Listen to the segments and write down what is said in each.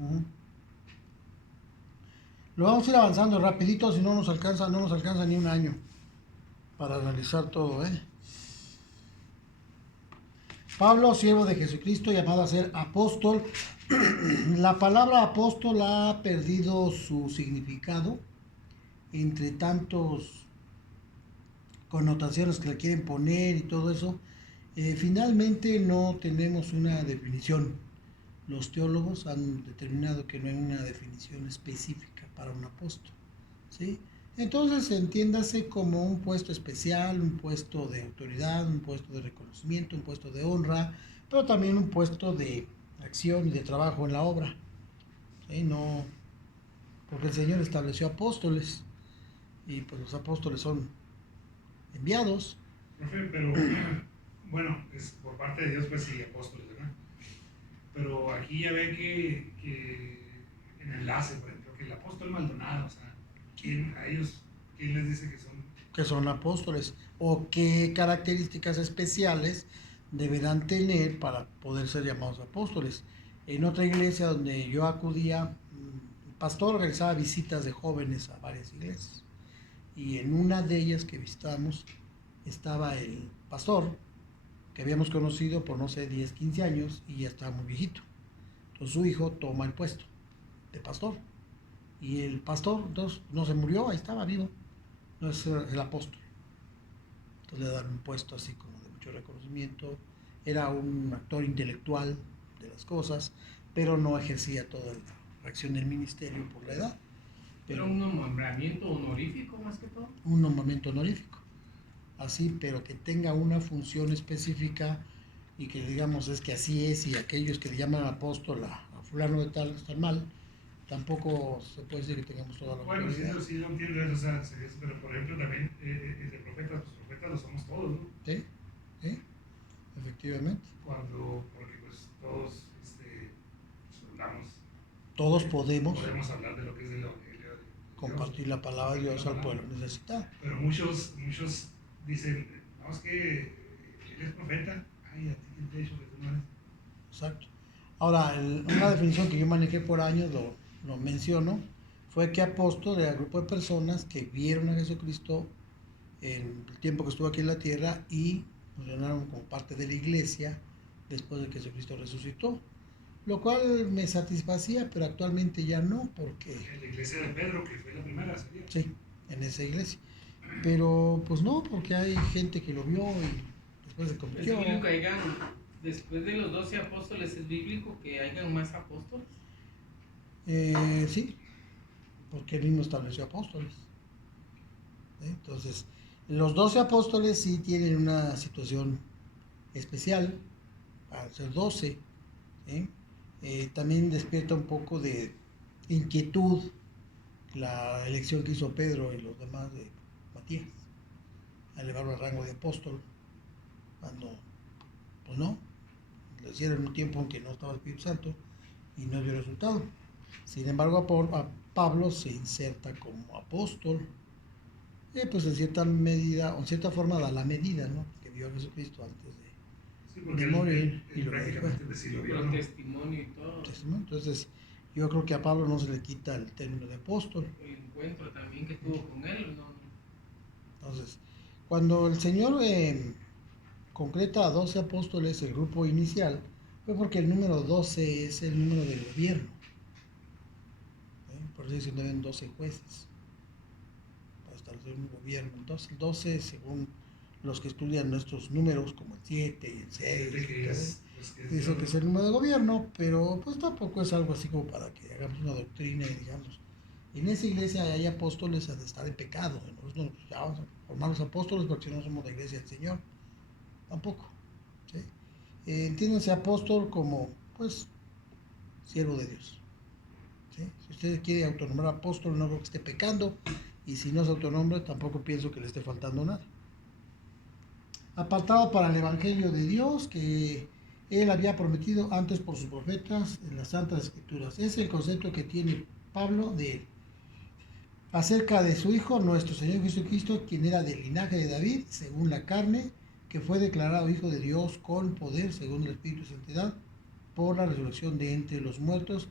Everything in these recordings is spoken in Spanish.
Ujú. Lo vamos a ir avanzando rapidito, si no nos alcanza ni un año para analizar todo, ¿eh? Pablo, siervo de Jesucristo, llamado a ser apóstol. La palabra apóstol ha perdido su significado entre tantos connotaciones que le quieren poner y todo eso. Finalmente no tenemos una definición. Los teólogos han determinado que no hay una definición específica para un apóstol, ¿sí? Entonces entiéndase como un puesto especial, un puesto de autoridad, un puesto de reconocimiento, un puesto de honra, pero también un puesto de acción y de trabajo en la obra, ¿sí? No, porque el Señor estableció apóstoles y pues los apóstoles son enviados. Profe, pero bueno, es por parte de Dios, pues sí, apóstoles, ¿verdad? Pero aquí ya ve que en enlace, por ejemplo, que el apóstol Maldonado, o sea, a ellos, ¿quién les dice que son? Que son apóstoles o qué características especiales deberán tener para poder ser llamados apóstoles. En otra iglesia donde yo acudía, el pastor organizaba visitas de jóvenes a varias iglesias y en una de ellas que visitamos estaba el pastor que habíamos conocido por no sé 10 15 años y ya estaba muy viejito. Entonces su hijo toma el puesto de pastor y el pastor entonces, no se murió, ahí estaba vivo, no es el apóstol. Entonces le dan un puesto así como de mucho reconocimiento. Era un actor intelectual de las cosas, pero no ejercía toda la acción del ministerio por la edad. Era Pero un nombramiento honorífico más que todo. un nombramiento honorífico, así, pero que tenga una función específica y que digamos es que así es y aquellos que le llaman apóstol a fulano de tal están mal, tampoco se puede decir que tengamos toda la Bueno, autoridad. sí lo entiendo eso, o sea, pero por ejemplo también de profetas, pues profetas lo somos todos, ¿no? ¿Sí? ¿Sí? Efectivamente. Porque pues todos pues, hablamos, Todos podemos podemos hablar de lo que es del Evangelio de Dios, compartir la palabra de compartir la Dios al palabra. pueblo necesitado. Pero muchos dicen, no, es que él es profeta, ay, a ti quién te ha dicho que tú no eres. Exacto. Ahora, una definición que yo manejé por años, lo menciono, fue que apóstol era el grupo de personas que vieron a Jesucristo en el tiempo que estuvo aquí en la tierra y funcionaron como parte de la iglesia después de que Jesucristo resucitó. Lo cual me satisfacía, pero actualmente ya no, porque En la iglesia de Pedro, que fue la primera, sería. sí, en esa iglesia. Pero pues no, porque hay gente que lo vio y después se ¿Es convirtió. bíblico que hayan, después de los 12 apóstoles, es bíblico que hayan más apóstoles? Sí, porque él mismo estableció apóstoles. Entonces, los 12 apóstoles sí tienen una situación especial al ser 12. ¿Sí? También despierta un poco de inquietud la elección que hizo Pedro y los demás de Matías, a elevarlo al rango de apóstol, cuando, pues no, lo hicieron en un tiempo en que no estaba el Espíritu Santo y no dio resultado. Sin embargo, a Pablo se inserta como apóstol, pues en cierta medida, o en cierta forma da la medida, ¿no? Que vio a Jesucristo antes Sí, porque de él, morir y él lo después. prácticamente sí lo vio, Por ¿no? testimonio y todo. Entonces, yo creo que a Pablo no se le quita el término de apóstol. El encuentro también que tuvo con él, ¿no? Entonces, cuando el Señor concreta a 12 apóstoles, el grupo inicial, fue porque el número 12 es el número del gobierno. Por eso se deben 12 jueces para establecer un gobierno. Entonces, el 12, según los que estudian nuestros números, como el 7 y el 6, dice que es el número de gobierno, pero pues tampoco es algo así como para que hagamos una doctrina y digamos, en esa iglesia hay apóstoles de estar en pecado. Nosotros ya vamos a formar los apóstoles porque si no somos la iglesia del Señor. Tampoco. ¿Sí? Entiéndanse apóstol como, pues, siervo de Dios. ¿Sí? Si usted quiere autonombrar apóstol, no creo que esté pecando. Y si no se autonombra, tampoco pienso que le esté faltando nada. Apartado para el Evangelio de Dios, que él había prometido antes por sus profetas en las Santas Escrituras. Es el concepto que tiene Pablo de él. Acerca de su Hijo, nuestro Señor Jesucristo, quien era del linaje de David, según la carne, que fue declarado Hijo de Dios con poder, según el Espíritu y Santidad, por la resurrección de entre los muertos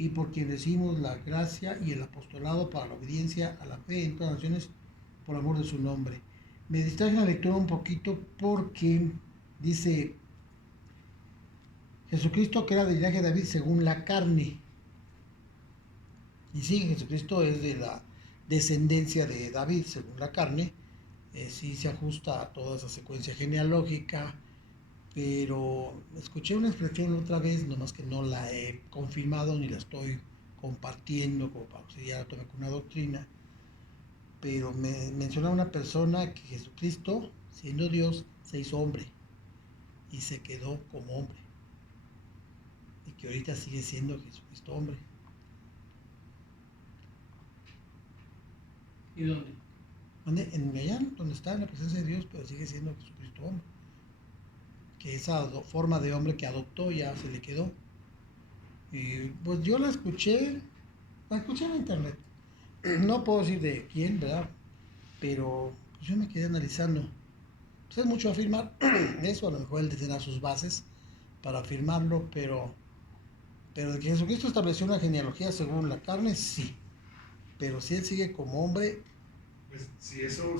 y por quien recibimos la gracia y el apostolado para la obediencia a la fe en todas las naciones por amor de su nombre. Me distraje en la lectura un poquito porque dice Jesucristo, que era del linaje de David según la carne. Y sí, Jesucristo es de la descendencia de David según la carne. Sí se ajusta a toda esa secuencia genealógica, pero escuché una expresión otra vez, nomás que no la he confirmado ni la estoy compartiendo como para que ya la tome como una doctrina, pero me mencionaba una persona que Jesucristo, siendo Dios, se hizo hombre y se quedó como hombre, y que ahorita sigue siendo Jesucristo hombre. ¿Y dónde? En allá donde está en la presencia de Dios, pero sigue siendo Jesucristo hombre, que esa forma de hombre que adoptó ya se le quedó. Y pues yo la escuché en internet. No puedo decir de quién, ¿verdad? Pero pues, yo me quedé analizando. Pues es mucho afirmar eso, a lo mejor él tendrá sus bases para afirmarlo, pero de que Jesucristo estableció una genealogía según la carne, sí. Pero si él sigue como hombre, Pues si eso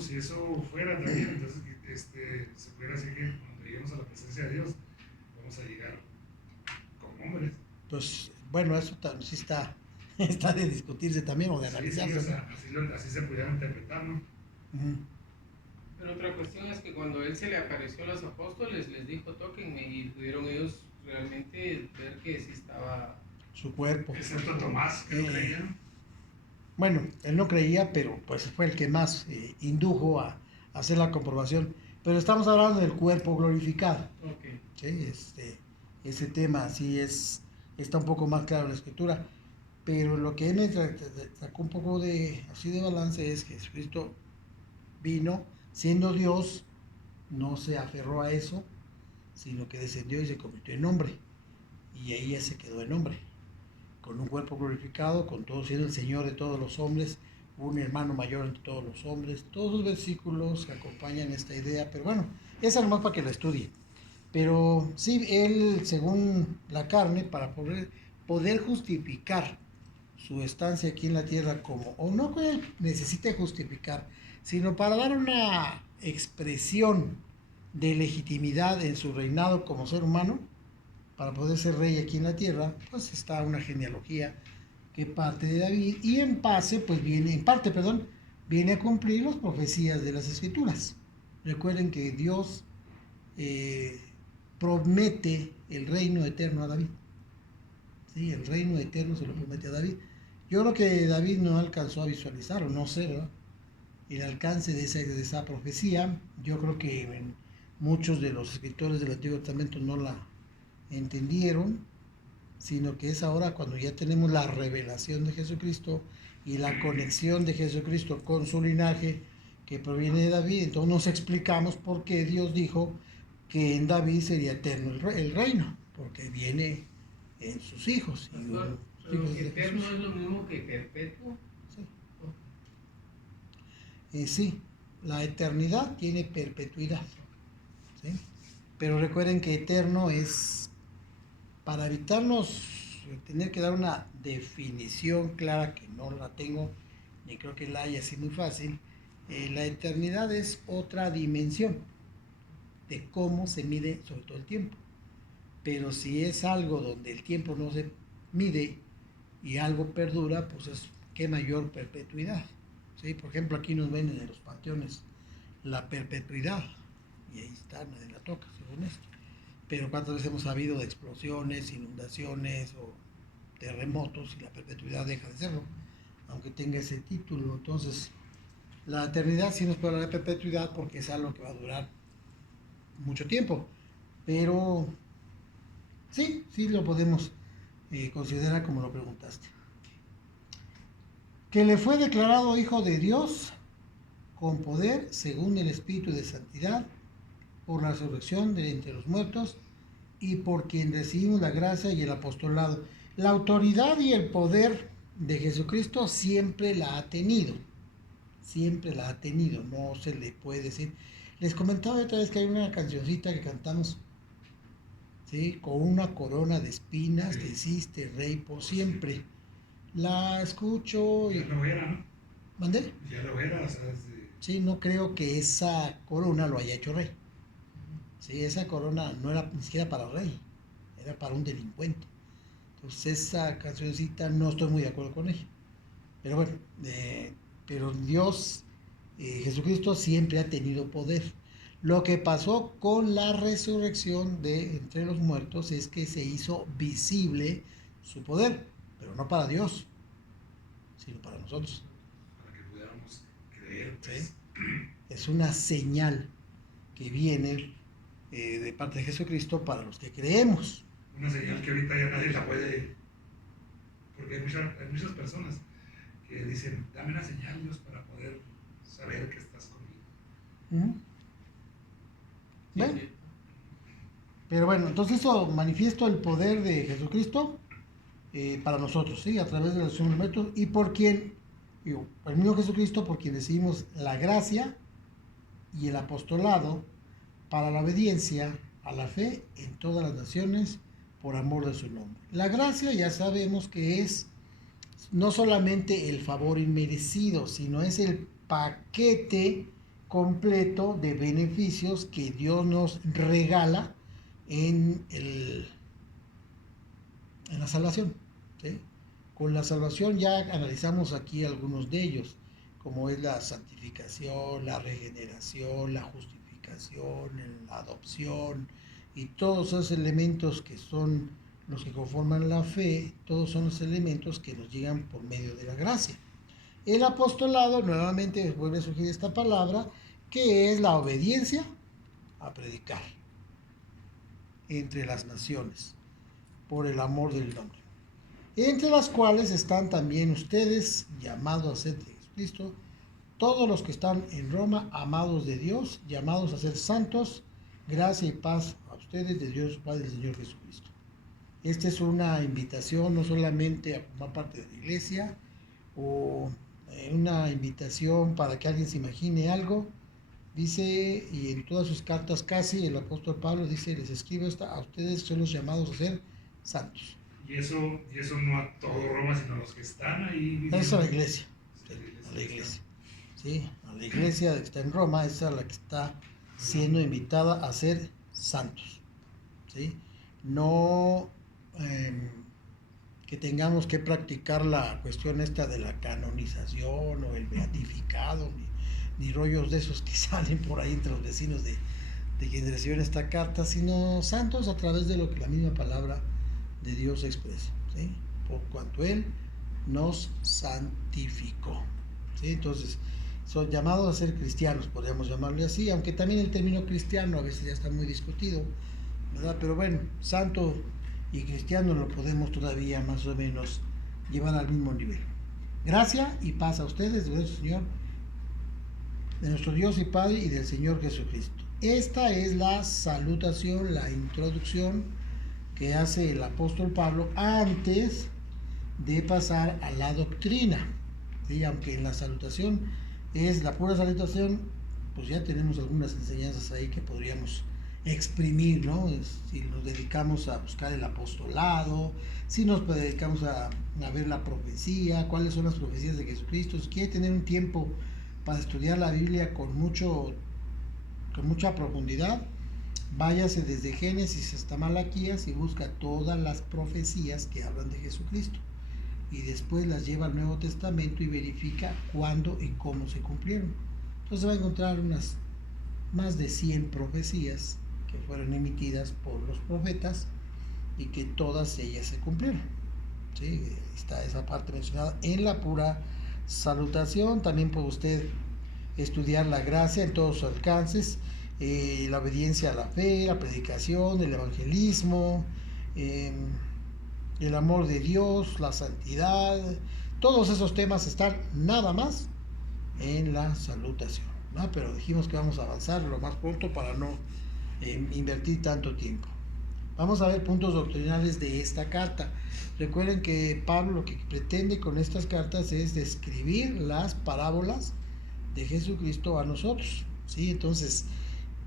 fuera también, entonces se pudiera decir que cuando lleguemos a la presencia de Dios, vamos a llegar como hombres. pues bueno, eso sí está, está de discutirse también o de Sí, analizarse, o ¿no? sea, así se pudiera interpretar, ¿no? Ujú. Pero otra cuestión es que cuando él se le apareció a los apóstoles, les dijo, tóquenme, y pudieron ellos realmente ver que sí estaba... Su cuerpo. Excepto Tomás, que no creía, ¿no? Bueno, él no creía, pero pues fue el que más indujo a hacer la comprobación. Pero estamos hablando del cuerpo glorificado. Ok. ¿Sí? Ese tema sí está un poco más claro en la escritura. Pero lo que me sacó un poco así de balance es que Jesucristo vino siendo Dios, no se aferró a eso, sino que descendió y se convirtió en hombre. Y ahí ya se quedó en hombre, con un cuerpo glorificado, con todo, siendo el Señor de todos los hombres, un hermano mayor entre todos los hombres. Todos los versículos que acompañan esta idea, pero bueno, esa nomás para que la estudien. Pero sí, él, según la carne, para poder justificar su estancia aquí en la tierra como, o no que él necesite justificar, sino para dar una expresión de legitimidad en su reinado como ser humano, para poder ser rey aquí en la tierra, pues está una genealogía que parte de David y en parte, perdón, viene a cumplir las profecías de las escrituras. Recuerden que Dios eh, promete el reino eterno a David. Sí, el reino eterno se lo promete a David. Yo creo que David no alcanzó a visualizar, o no sé, ¿verdad?, el alcance de esa profecía. Yo creo que muchos de los escritores del Antiguo Testamento no la entendieron, sino que es ahora cuando ya tenemos la revelación de Jesucristo y la conexión de Jesucristo con su linaje que proviene de David, entonces nos explicamos por qué Dios dijo que en David sería eterno el reino, porque viene en sus hijos. Pastor, Los pero hijos de eterno Jesús. es lo mismo que perpetuo. Sí. Sí, la eternidad tiene perpetuidad, ¿sí? Pero recuerden que eterno es, para evitarnos tener que dar una definición clara, que no la tengo, ni creo que la haya así muy fácil, la eternidad es otra dimensión de cómo se mide sobre todo el tiempo. Pero si es algo donde el tiempo no se mide y algo perdura, pues es qué mayor perpetuidad. ¿Sí? Por ejemplo, aquí nos venden en los panteones la perpetuidad y ahí está, nadie la toca, según esto. Pero cuántas veces hemos sabido de explosiones, inundaciones o terremotos y la perpetuidad deja de serlo, aunque tenga ese título. Entonces, la eternidad sí nos puede hablar de perpetuidad porque es algo que va a durar mucho tiempo, pero sí lo podemos considerar como lo preguntaste. Que le fue declarado hijo de Dios con poder según el Espíritu de Santidad, por la resurrección de entre los muertos y por quien recibimos la gracia y el apostolado. La autoridad y el poder de Jesucristo siempre la ha tenido, no se le puede decir. Les comentaba otra vez que hay una cancioncita que cantamos, ¿sí? Con una corona de espinas Sí. te hiciste rey por siempre. La escucho y... Ya lo era, ¿no? ¿Mandé? Ya lo era, o sea, Sí, no creo que esa corona lo haya hecho rey. Sí, esa corona no era ni siquiera para rey, era para un delincuente. Entonces esa cancioncita no estoy muy de acuerdo con ella. Pero bueno, pero Dios, Jesucristo siempre ha tenido poder. Lo que pasó con la resurrección de entre los muertos es que se hizo visible su poder, pero no para Dios, sino para nosotros. para que pudiéramos creer, ¿Sí? pues. Es una señal que viene de parte de Jesucristo para los que creemos. Una señal que ahorita ya nadie la puede, porque hay muchas personas que dicen, dame una señal, Dios, para poder saber que estás conmigo. ¿Mm? Sí, ¿Ven? sí. Pero bueno, entonces eso manifiesto el poder de Jesucristo para nosotros, ¿sí? A través de los métodos y por quien, digo, el mismo Jesucristo, por quien recibimos la gracia y el apostolado para la obediencia a la fe en todas las naciones por amor de su nombre. La gracia ya sabemos que es no solamente el favor inmerecido, sino es el paquete completo de beneficios que Dios nos regala en, en la salvación. ¿Sí? Con la salvación ya analizamos aquí algunos de ellos, como es la santificación, la regeneración, la justificación, la adopción y todos esos elementos que son los que conforman la fe, todos son los elementos que nos llegan por medio de la gracia. El apostolado, nuevamente vuelve a surgir esta palabra, que es la obediencia a predicar entre las naciones, por el amor del nombre, entre las cuales están también ustedes, llamados a ser de Jesucristo, todos los que están en Roma, amados de Dios, llamados a ser santos, gracia y paz a ustedes de Dios Padre y del Señor Jesucristo. Esta es una invitación no solamente a formar parte de la iglesia o una invitación para que alguien se imagine algo. Dice, y en todas sus cartas casi, el apóstol Pablo dice, les escribo a ustedes son los llamados a ser santos. Y eso no a todo Roma, sino a los que están ahí viviendo. Eso a la iglesia, Sí, a la iglesia. ¿Sí? A la iglesia que está en Roma, esa es la que está siendo invitada a ser santos. ¿Sí? No que tengamos que practicar la cuestión esta de la canonización o el beatificado, ni rollos de esos que salen por ahí entre los vecinos de quienes reciben esta carta, sino santos a través de lo que la misma palabra de Dios expresa, ¿sí? Por cuanto Él nos santificó. ¿Sí? Entonces, son llamados a ser cristianos, podríamos llamarle así, aunque también el término cristiano a veces ya está muy discutido, ¿verdad? Pero bueno, santo y cristiano lo podemos todavía más o menos llevar al mismo nivel. Gracia y paz a ustedes de nuestro Señor, de nuestro Dios y Padre y del Señor Jesucristo. Esta es la salutación, la introducción que hace el apóstol Pablo antes de pasar a la doctrina. ¿Sí? Aunque en la salutación es la pura salutación, pues ya tenemos algunas enseñanzas ahí que podríamos exprimir, ¿no? Si nos dedicamos a buscar el apostolado, si nos dedicamos a ver la profecía, cuáles son las profecías de Jesucristo. Si quiere tener un tiempo para estudiar la Biblia con mucha profundidad, váyase desde Génesis hasta Malaquías y busca todas las profecías que hablan de Jesucristo y después las lleva al Nuevo Testamento y verifica cuándo y cómo se cumplieron. Entonces va a encontrar unas más de 100 profecías que fueron emitidas por los profetas y que todas ellas se cumplieron. ¿Sí? Está esa parte mencionada en la pura salutación. También puede usted estudiar la gracia en todos sus alcances, la obediencia a la fe, la predicación, el evangelismo, el amor de Dios, la santidad. Todos esos temas están nada más en la salutación, ¿no? Pero dijimos que vamos a avanzar lo más pronto para no invertir tanto tiempo. Vamos a ver puntos doctrinales de esta carta. Recuerden que Pablo lo que pretende con estas cartas es describir las parábolas de Jesucristo a nosotros, ¿sí? Entonces,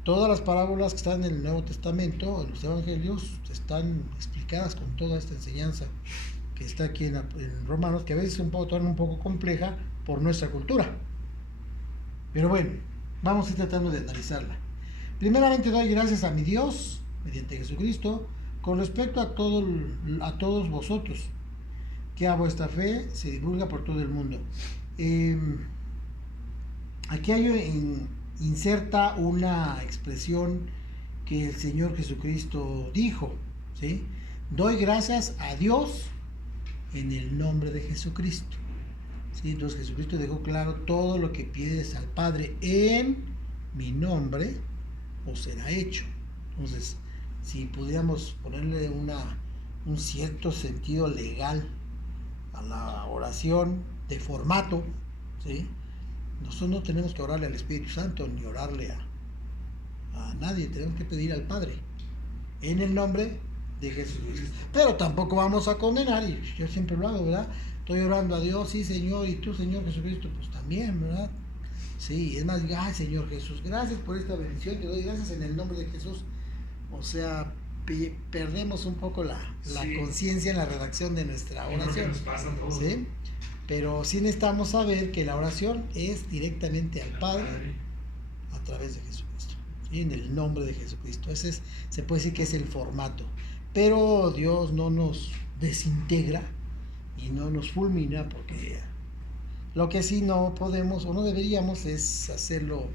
Todas las parábolas que están en el Nuevo Testamento, en los Evangelios, están explicadas con toda esta enseñanza que está aquí en Romanos, que a veces es torna un poco compleja por nuestra cultura. Pero bueno, vamos a ir tratando de analizarla. Primeramente doy gracias a mi Dios, mediante Jesucristo, con respecto a todos vosotros, que a vuestra fe se divulga por todo el mundo. Aquí inserta una expresión que el Señor Jesucristo dijo, ¿sí? Doy gracias a Dios en el nombre de Jesucristo, ¿sí? Entonces Jesucristo dejó claro: todo lo que pides al Padre en mi nombre os será hecho. Entonces, si pudiéramos ponerle un cierto sentido legal a la oración de formato, ¿sí? Nosotros no tenemos que orarle al Espíritu Santo ni orarle a nadie, tenemos que pedir al Padre en el nombre de Jesucristo. Pero tampoco vamos a condenar, y yo siempre lo hago, ¿verdad? Estoy orando a Dios, sí, Señor, y tú, Señor Jesucristo, pues también, ¿verdad? Sí, es más, ay, Señor Jesús, gracias por esta bendición, te doy gracias en el nombre de Jesús. O sea, perdemos un poco la conciencia en la redacción de nuestra oración. Nos pasa a todos, ¿sí? Pero sí necesitamos saber que la oración es directamente al Padre a través de Jesucristo, ¿sí? En el nombre de Jesucristo. Se puede decir que es el formato. Pero Dios no nos desintegra y no nos fulmina, porque lo que sí no podemos o no deberíamos es hacerlo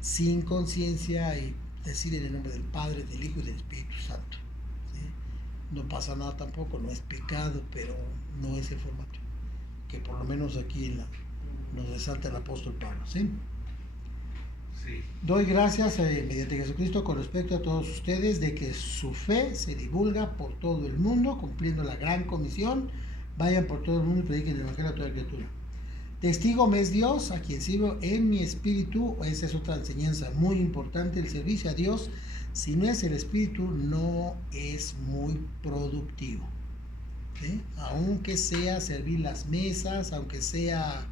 sin conciencia y decir en el nombre del Padre, del Hijo y del Espíritu Santo, ¿sí? No pasa nada tampoco, no es pecado, pero no es el formato que por lo menos aquí nos resalta el apóstol Pablo, ¿sí? Sí. Doy gracias mediante Jesucristo con respecto a todos ustedes, de que su fe se divulga por todo el mundo, cumpliendo la gran comisión: vayan por todo el mundo y prediquen el evangelio a toda criatura. Testigo me es Dios, a quien sirvo en mi espíritu. Esa es otra enseñanza muy importante: el servicio a Dios, si no es el espíritu, no es muy productivo, ¿sí? Aunque sea servir las mesas, aunque sea,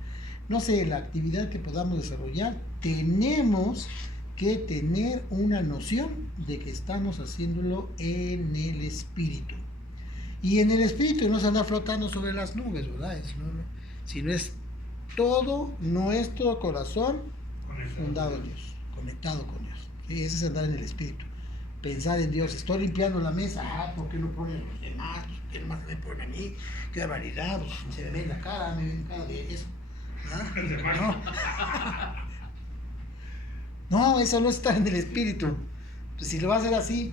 no sé, la actividad que podamos desarrollar, tenemos que tener una noción de que estamos haciéndolo en el espíritu. Y en el espíritu no se anda flotando sobre las nubes, ¿verdad? Sino es todo nuestro corazón fundado en Dios, conectado con Dios, ¿sí? Ese es andar en el espíritu. Pensar en Dios. Estoy limpiando la mesa, ¿por qué no ponen los demás? ¿Por qué nomás me ponen a mí? Qué barbaridad, pues, se me ve en la cara, me ven cara de eso. No, eso no está en el espíritu. Pues si lo va a hacer así,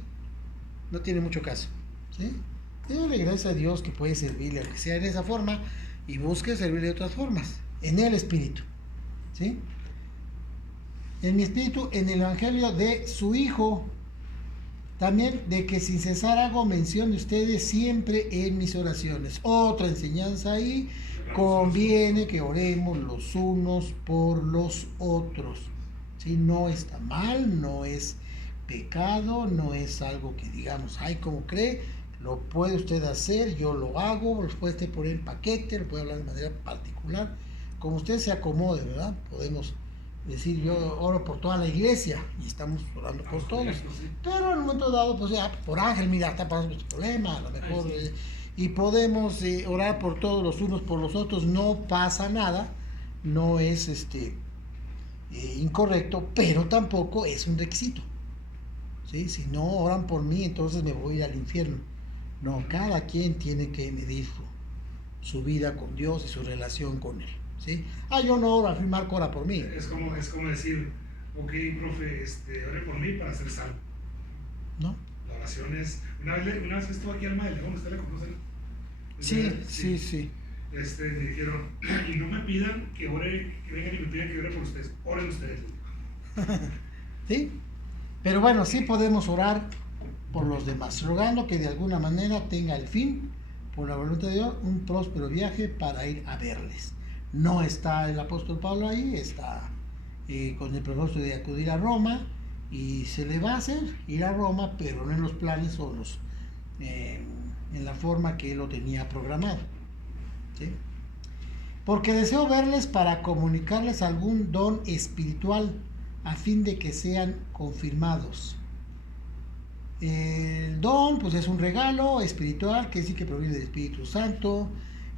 no tiene mucho caso, ¿sí? Déjale gracias a Dios que puede servirle, aunque sea en esa forma, y busque servirle de otras formas, en el espíritu, ¿sí? En mi espíritu, en el evangelio de su Hijo. También de que sin cesar hago mención de ustedes siempre en mis oraciones. Otra enseñanza ahí: conviene que oremos los unos por los otros, ¿sí? No está mal, no es pecado, no es algo que digamos, ay, ¿cómo cree? Lo puede usted hacer, yo lo hago, lo puede usted poner en paquete, lo puede hablar de manera particular, como usted se acomode, ¿verdad? Podemos decir, yo oro por toda la iglesia y estamos orando por todos, pero en un momento dado, pues ya, por Ángel, mira, está pasando este problema, a lo mejor, y podemos orar por todos los unos por los otros, no pasa nada, no es incorrecto, pero tampoco es un requisito, ¿sí? Si no oran por mí, entonces me voy a ir al infierno. No, cada quien tiene que medir su vida con Dios y su relación con Él, ¿sí? Yo no oro, al Marco ora por mí. Es como decir, ok, profe, ore por mí para ser salvo. ¿No? La oración es, una vez estuvo aquí Alma de León, ¿usted la conoce? Sí. Me dijeron, y no me pidan que ore, que vengan y me pidan que ore por ustedes, oren ustedes. Sí, pero bueno, sí podemos orar por los demás, rogando que de alguna manera tenga el fin, por la voluntad de Dios, un próspero viaje para ir a verles. No está el apóstol Pablo ahí, está con el propósito de acudir a Roma, y se le va a hacer ir a Roma, pero no en los planes o en la forma que él lo tenía programado, ¿sí? Porque deseo verles para comunicarles algún don espiritual a fin de que sean confirmados. El don, pues es un regalo espiritual, que sí que proviene del Espíritu Santo.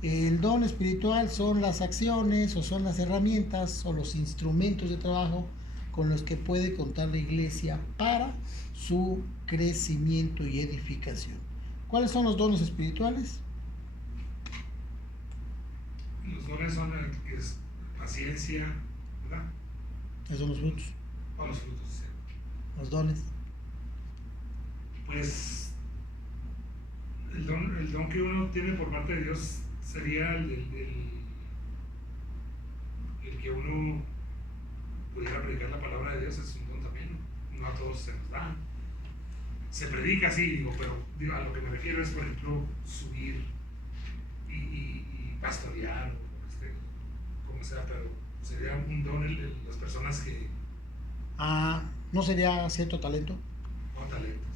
El don espiritual son las acciones o son las herramientas o los instrumentos de trabajo con los que puede contar la iglesia para su crecimiento y edificación. ¿Cuáles son los dones espirituales? Los dones son que es paciencia, ¿verdad? Esos son los frutos, O los frutos, sí. los dones. Pues el don que uno tiene por parte de Dios sería el que uno pudiera predicar la palabra de Dios, es un don también, ¿no? No a todos se nos da. Se predica así, digo, pero digo, a lo que me refiero es, por ejemplo, subir y pastorear, o como sea, pero sería un don las personas que ¿No sería cierto talento? no talentos.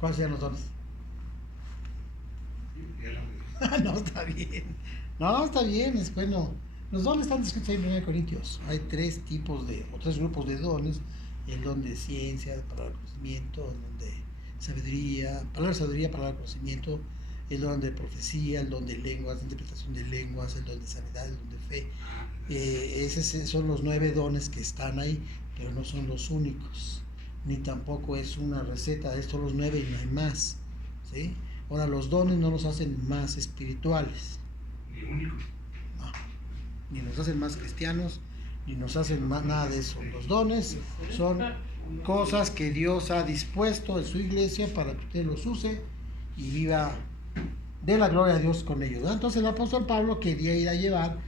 ¿Cuáles serían los dones? Ya lo dije. No, está bien. No, está bien, es bueno. Los dones están descritos ahí en 1 Corintios. Hay tres grupos de dones: el don de ciencia, palabra de conocimiento, el don de sabiduría, palabra de conocimiento, el don de profecía, el don de lenguas, de interpretación de lenguas, el don de sanidad, el don de fe. Esos son los 9 dones que están ahí, pero no son los únicos, ni tampoco es una receta. Estos son los 9 y no hay más, ¿sí? Ahora, los dones no nos hacen más espirituales, Ni único. no, ni nos hacen más cristianos, ni nos hacen más nada de eso. Los dones son cosas que Dios ha dispuesto en su iglesia para que usted los use y viva de la gloria de Dios con ellos, ¿no? Entonces el apóstol Pablo quería ir a llevar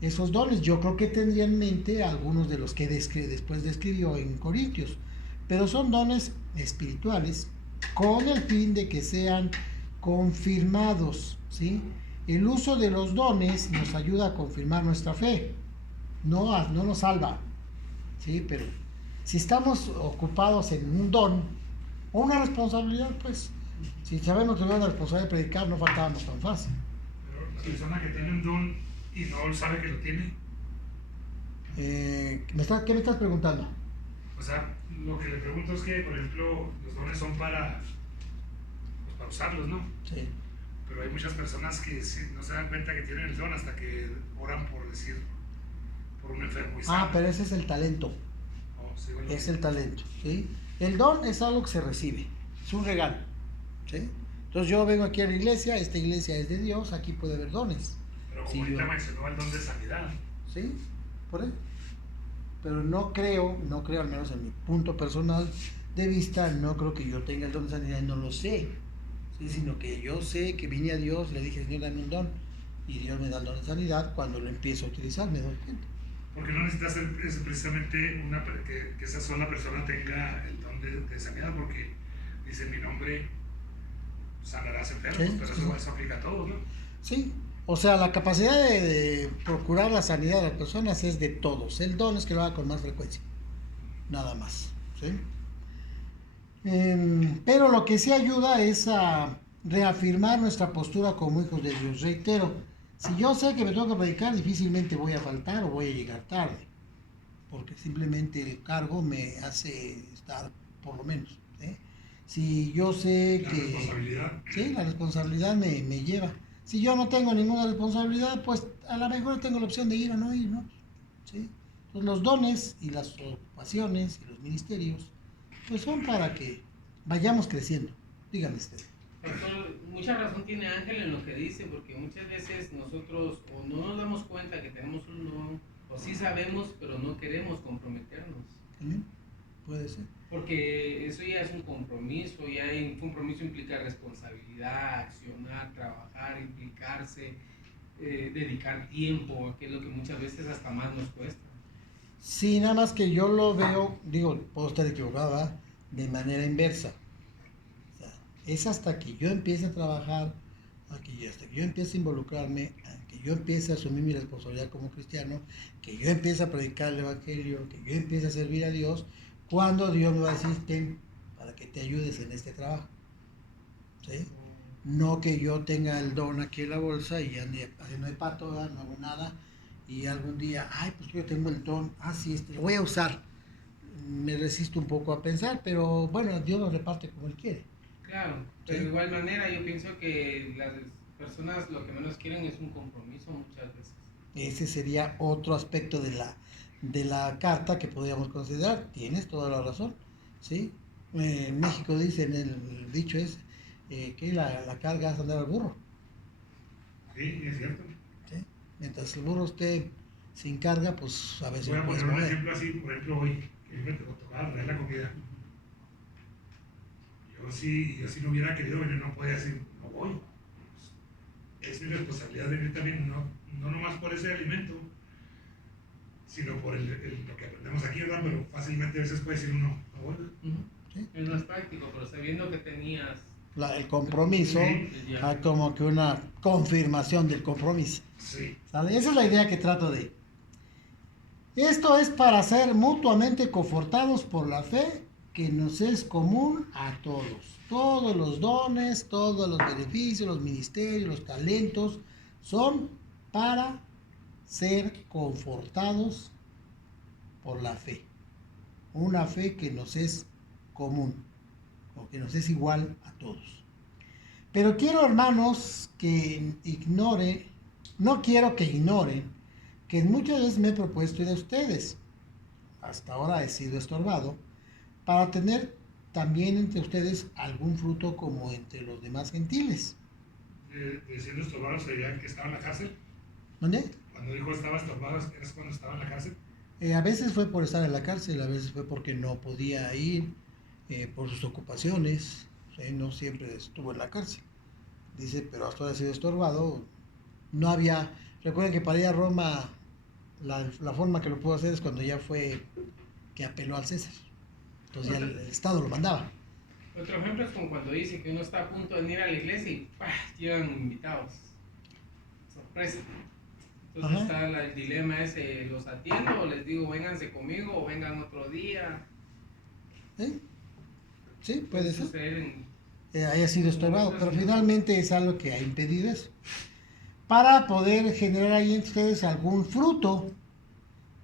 esos dones. Yo creo que tendría en mente algunos de los que después describió en Corintios, pero son dones espirituales con el fin de que sean confirmados, ¿sí? El uso de los dones nos ayuda a confirmar nuestra fe, no nos salva, ¿sí? Pero si estamos ocupados en un don o una responsabilidad, pues si sabemos que tenemos la responsabilidad de predicar, no faltábamos tan fácil. Pero la persona que tiene un don y no sabe que lo tiene, ¿Qué me estás preguntando? o sea, lo que le pregunto es que, por ejemplo, los dones son para usarlos, ¿no? Sí. Pero hay muchas personas que no se dan cuenta que tienen el don hasta que oran por un enfermo y sanan. Pero ese es el talento. Oh, sí, bueno. Es el talento, ¿sí? El don es algo que se recibe, es un regalo, ¿sí? Entonces yo vengo aquí a la iglesia, esta iglesia es de Dios, aquí puede haber dones. Pero como Sí, ahorita mencionó el don de sanidad. ¿Sí? Por eso. Pero no creo, al menos en mi punto personal de vista, no creo que yo tenga el don de sanidad y no lo sé, ¿sí? Sino que yo sé que vine a Dios, le dije, Señor, dame un don, y Dios me da el don de sanidad. Cuando lo empiezo a utilizar me doy cuenta. Porque no necesitas ser precisamente que esa sola persona tenga el don de sanidad, porque dice mi nombre sanarás enfermos, Sí, pero sí. eso aplica a todos, ¿no? Sí, o sea, la capacidad de procurar la sanidad de las personas es de todos. El don es que lo haga con más frecuencia, nada más, ¿sí? Pero lo que sí ayuda es a reafirmar nuestra postura como hijos de Dios. Reitero, si yo sé que me tengo que predicar, difícilmente voy a faltar o voy a llegar tarde, porque simplemente el cargo me hace estar por lo menos, ¿sí? Si yo sé La que... responsabilidad. Sí, la responsabilidad me lleva. Si yo no tengo ninguna responsabilidad, pues a lo mejor tengo la opción de ir o no ir, ¿no? ¿Sí? Entonces los dones y las ocupaciones y los ministerios, pues son para que vayamos creciendo. Dígame usted. Pastor, mucha razón tiene Ángel en lo que dice, porque muchas veces nosotros o no nos damos cuenta que tenemos un don, o sí sabemos, pero no queremos comprometernos. ¿También? Puede ser. Porque eso ya es un compromiso, ya un compromiso implica responsabilidad, accionar, trabajar, implicarse, dedicar tiempo, que es lo que muchas veces hasta más nos cuesta. Sí, nada más que yo lo veo, digo, puedo estar equivocado, ¿verdad? De manera inversa. O sea, es hasta que yo empiece a trabajar, hasta que yo empiece a involucrarme, que yo empiece a asumir mi responsabilidad como cristiano, que yo empiece a predicar el evangelio, que yo empiece a servir a Dios, cuando Dios me va a decir, ten, para que te ayudes en este trabajo, ¿sí? No que yo tenga el don aquí en la bolsa y ande haciendo de pato, no hago nada, y algún día, ay, pues yo tengo el don, sí, lo voy a usar. me resisto un poco a pensar, pero bueno, Dios lo reparte como Él quiere. Claro, pero Sí. de igual manera yo pienso que las personas lo que menos quieren es un compromiso muchas veces. Ese sería otro aspecto de la carta que podríamos considerar. Tienes toda la razón, ¿sí? En México dicen, el dicho es que la carga es andar al burro, Sí, es cierto. ¿sí? Mientras el burro esté sin carga, pues a veces Voy lo a puedes poner un mover. ejemplo así, por ejemplo, hoy, que me tocaba traer la comida. Yo si no hubiera querido venir, no podía decir, no voy. Pues, es mi responsabilidad venir también, no nomás por ese alimento, sino por lo que aprendemos aquí, ¿verdad? Pero fácilmente a veces puede decir uno, no voy. ¿Sí? Es más práctico, pero sabiendo que tenías El compromiso, Sí. hay como que una confirmación del compromiso. Sí, ¿Sale? Esa es la idea que trato de. Esto es para ser mutuamente confortados por la fe que nos es común a todos. Todos los dones, todos los beneficios, los ministerios, los talentos son para ser confortados por la fe. Una fe que nos es común o que nos es igual a todos. Pero quiero, hermanos, no quiero que ignoren que muchas veces me he propuesto ir a ustedes. Hasta ahora he sido estorbado para tener también entre ustedes algún fruto como entre los demás gentiles. diciendo estorbado sería que estaba en la cárcel. ¿Dónde? Cuando dijo estaba estorbado, es cuando estaba en la cárcel. A veces fue por estar en la cárcel, a veces fue porque no podía ir por sus ocupaciones. No siempre estuvo en la cárcel. Dice, pero hasta ahora ha sido estorbado. No había. Recuerden que para ir a Roma, la forma que lo pudo hacer es cuando ya fue que apeló al César. Entonces ya el Estado lo mandaba. Otro ejemplo es como cuando dice que uno está a punto de ir a la iglesia y ¡pah! Llegan invitados. Sorpresa. Entonces Ajá. está el dilema ese, ¿los atiendo o les digo vénganse conmigo o vengan otro día? ¿Eh? Sí, puede ser. suceder en Haya sido estorbado, pero finalmente es algo que ha impedido eso. Para poder generar ahí en ustedes algún fruto,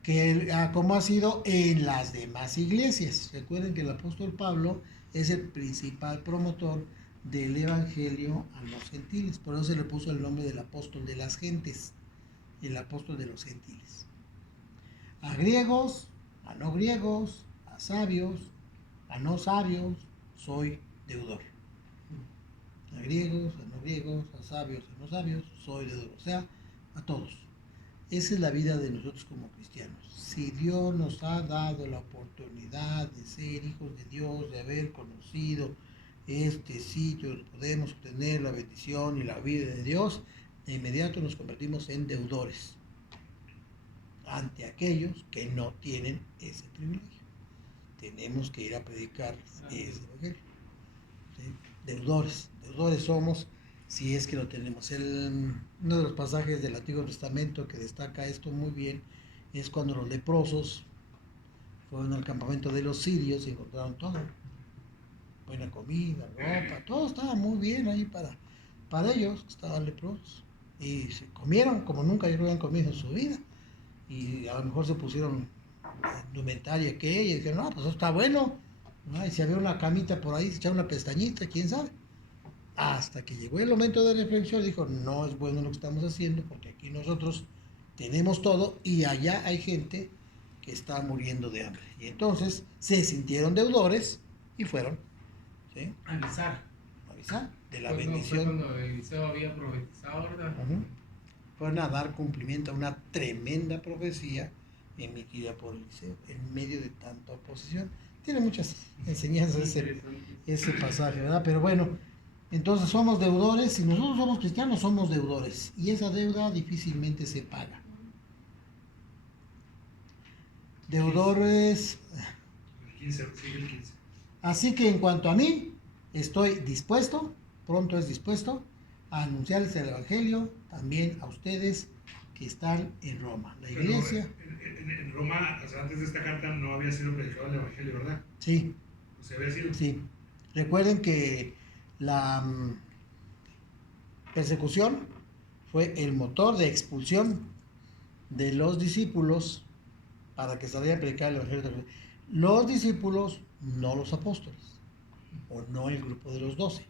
que como ha sido en las demás iglesias. Recuerden que el apóstol Pablo es el principal promotor del evangelio a los gentiles, por eso se le puso el nombre del apóstol de las gentes, el apóstol de los gentiles. A griegos, a no griegos, a sabios, a no sabios, soy deudor. A griegos, a no griegos, a sabios, a no sabios, soy deudor. O sea, a todos. Esa es la vida de nosotros como cristianos. Si Dios nos ha dado la oportunidad de ser hijos de Dios, de haber conocido este sitio, podemos obtener la bendición y la vida de Dios, de inmediato nos convertimos en deudores ante aquellos que no tienen ese privilegio. Tenemos que ir a predicar ese evangelio. ¿Sí? Deudores somos si es que lo tenemos. Uno de los pasajes del Antiguo Testamento que destaca esto muy bien es cuando los leprosos fueron al campamento de los sirios y encontraron todo, buena comida, ropa, todo estaba muy bien ahí para ellos, estaban leprosos, y se comieron como nunca ellos habían comido en su vida, y a lo mejor se pusieron indumentaria que y dijeron, no, pues eso está bueno, ¿no? Y si había una camita por ahí, se echaba una pestañita, quién sabe. Hasta que llegó el momento de reflexión, dijo, no es bueno lo que estamos haciendo, porque aquí nosotros tenemos todo y allá hay gente que está muriendo de hambre. Y entonces se sintieron deudores y fueron, ¿sí? avisar. A avisar de la Fue bendición. cuando Eliseo había profetizado, ¿verdad? Fueron a dar cumplimiento a una tremenda profecía emitida por Eliseo en medio de tanta oposición. Tiene muchas enseñanzas ese pasaje, ¿verdad? Pero bueno, entonces somos deudores, si nosotros somos cristianos somos deudores y esa deuda difícilmente se paga. Deudores. El 15, sigue el 15. Así que en cuanto a mí, estoy dispuesto, pronto es dispuesto, a anunciarles el Evangelio también a ustedes que están en Roma. La iglesia. En Roma, o sea, antes de esta carta no había sido predicado el Evangelio, ¿verdad? Sí. ¿O se había sido? Sí. Recuerden que la persecución fue el motor de expulsión de los discípulos para que salieran a predicar el Evangelio. Los discípulos, no los apóstoles, o no el grupo de los 12.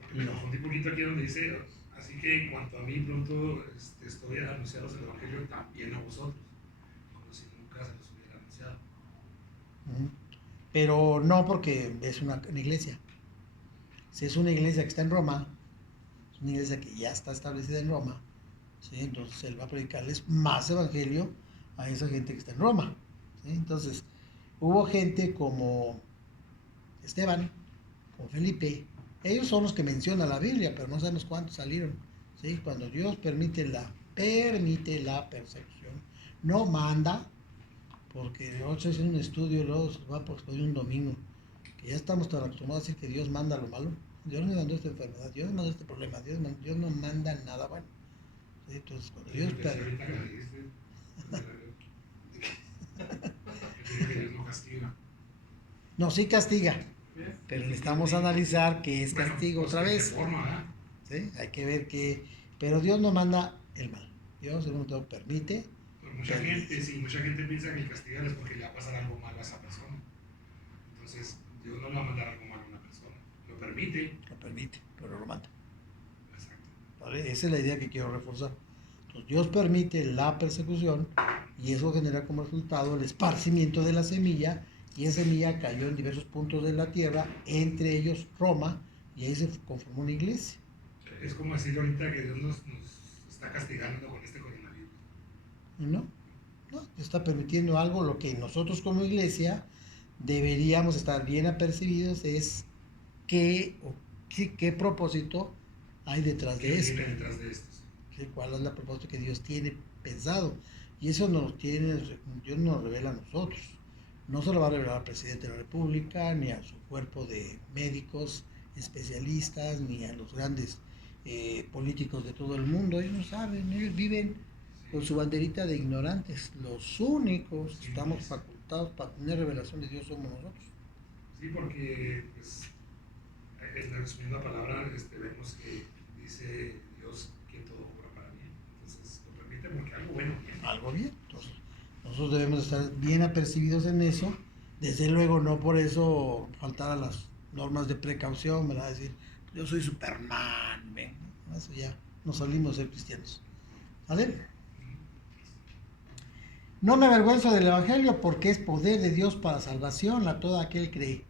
Porque me confundí un poquito aquí donde dice, así que en cuanto a mí pronto estoy anunciados el Evangelio también a vosotros, como si nunca se los hubiera anunciado. Pero no porque es una iglesia. Si es una iglesia que está en Roma, es una iglesia que ya está establecida en Roma, ¿sí? Entonces él va a predicarles más evangelio a esa gente que está en Roma, ¿sí? Entonces hubo gente como Esteban, como Felipe, ellos son los que menciona la Biblia, pero no sabemos cuántos salieron, ¿sí? Cuando Dios permite la persecución, no manda, porque nosotros hacemos un estudio, luego se va por estudiar un domingo, que ya estamos tan acostumbrados a decir que Dios manda lo malo. Dios me mandó esta enfermedad, Dios me mandó este problema, Dios no manda nada bueno. ¿Sí? Entonces, cuando Dios ahorita que me dijiste, que Dios no castiga. No, sí castiga, pero necesitamos analizar qué es castigo otra vez. Forma, ¿Sí? Hay que ver que... Pero Dios no manda el mal. Dios, en un momento, permite. Pero mucha gente piensa que el castigar es porque le va a pasar algo malo a esa persona. Entonces, Dios no le va a mandar algo malo a una persona. Lo permite, pero lo manda. exacto. ¿Vale? Esa es la idea que quiero reforzar. Entonces, Dios permite la persecución y eso genera como resultado el esparcimiento de la semilla, y esa semilla cayó en diversos puntos de la tierra, entre ellos Roma, y ahí se conformó una iglesia. Es como decir ahorita que Dios nos está castigando con este coronavirus. No, está permitiendo algo. Lo que nosotros como iglesia deberíamos estar bien apercibidos es qué propósito hay detrás de esto. ¿Qué detrás de esto? ¿Sí? ¿Cuál es el propósito que Dios tiene pensado? Y eso Dios nos revela a nosotros. No se lo va a revelar al presidente de la República, ni a su cuerpo de médicos especialistas, ni a los grandes políticos de todo el mundo. Ellos no saben, ellos viven con su banderita de ignorantes. Los únicos que estamos facultados para tener revelación de Dios somos nosotros. Sí, porque pues, en la segunda palabra vemos que dice Dios que todo obra para bien. Entonces lo permite porque algo bueno viene. Algo bien. Entonces, nosotros debemos estar bien apercibidos en eso. Desde luego no por eso faltar a las normas de precaución, ¿verdad? Decir, yo soy Superman, ¿ven? Eso ya nos salimos de ser cristianos. ¿Vale? No me avergüenzo del Evangelio porque es poder de Dios para salvación a todo aquel que cree.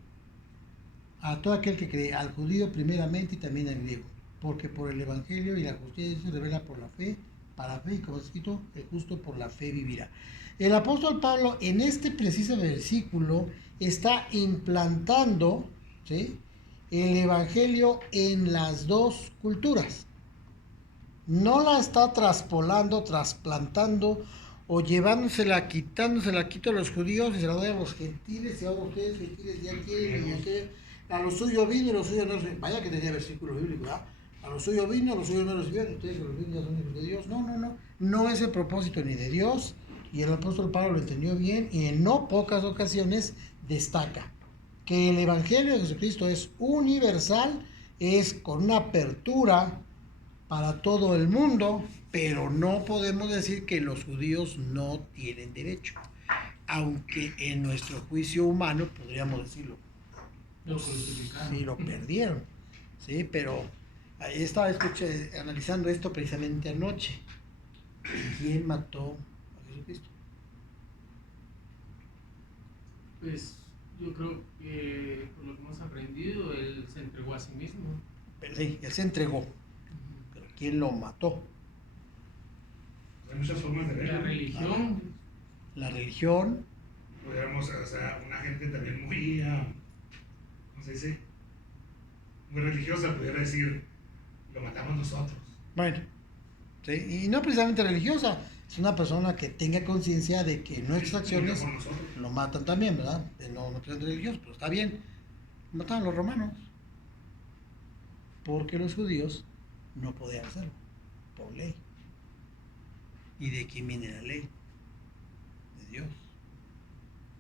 A todo aquel que cree, al judío primeramente y también al griego. Porque por el Evangelio y la justicia se revela por la fe, para fe, y como es escrito, el justo por la fe vivirá. El apóstol Pablo en este preciso versículo está implantando, ¿sí?, el Evangelio en las dos culturas. No la está trasplantando o llevándosela, quitándosela, quito a los judíos y se la doy a los gentiles, y ahora ustedes gentiles ya quieren, y ustedes, a lo suyo vino y lo suyo no recibió. Vaya que tenía versículo bíblico, ¿verdad? A lo suyo vino, a lo suyo no recibieron, ustedes a los vino ya son hijos de Dios. No es el propósito ni de Dios, y el apóstol Pablo lo entendió bien, y en no pocas ocasiones destaca que el Evangelio de Jesucristo es universal, es con una apertura para todo el mundo, pero no podemos decir que los judíos no tienen derecho, aunque en nuestro juicio humano podríamos decirlo. Sí, lo perdieron, sí, pero ahí estaba analizando esto precisamente anoche. ¿Quién mató a Jesucristo? Pues yo creo que por lo que hemos aprendido, él se entregó a sí mismo. Sí, él se entregó. Pero ¿quién lo mató? Hay muchas formas de verlo. La religión. La religión. Pudiéramos, o sea, una gente también muy, ¿cómo se dice? Muy religiosa, pudiera decir, lo matamos nosotros. Bueno, ¿sí? Y no precisamente religiosa, es una persona que tenga conciencia de que nuestras acciones lo matan también, ¿verdad? No precisamente religioso, pero está bien. Mataron los romanos. Porque los judíos no podían hacerlo, por ley. ¿Y de quién viene la ley? De Dios.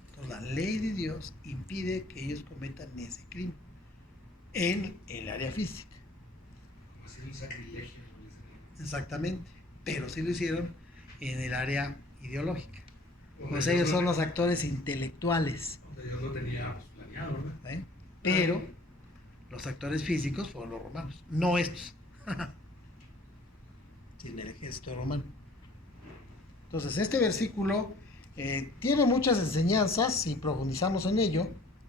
Entonces la ley de Dios impide que ellos cometan ese crimen en el área física. Como si un sacrilegio. Exactamente, pero sí lo hicieron en el área ideológica. Pues ellos son los actores intelectuales. Dios lo tenía pues, planeado, ¿verdad? ¿eh? Pero los actores físicos fueron los romanos, no estos, sin el ejército romano. Entonces, este versículo tiene muchas enseñanzas, si profundizamos en ello,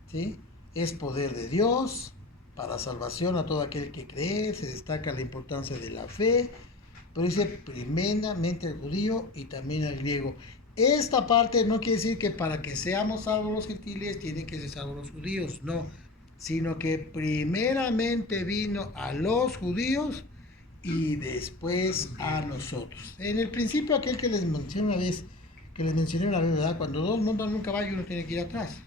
¿sí? Es poder de Dios para salvación a todo aquel que cree, se destaca la importancia de la fe, pero dice primeramente al judío y también al griego. Esta parte no quiere decir que para que seamos salvos los gentiles tienen que ser salvos los judíos, no, sino que primeramente vino a los judíos y después a nosotros. En el principio aquel que les mencioné una vez, ¿verdad? Cuando dos montan un caballo uno tiene que ir atrás.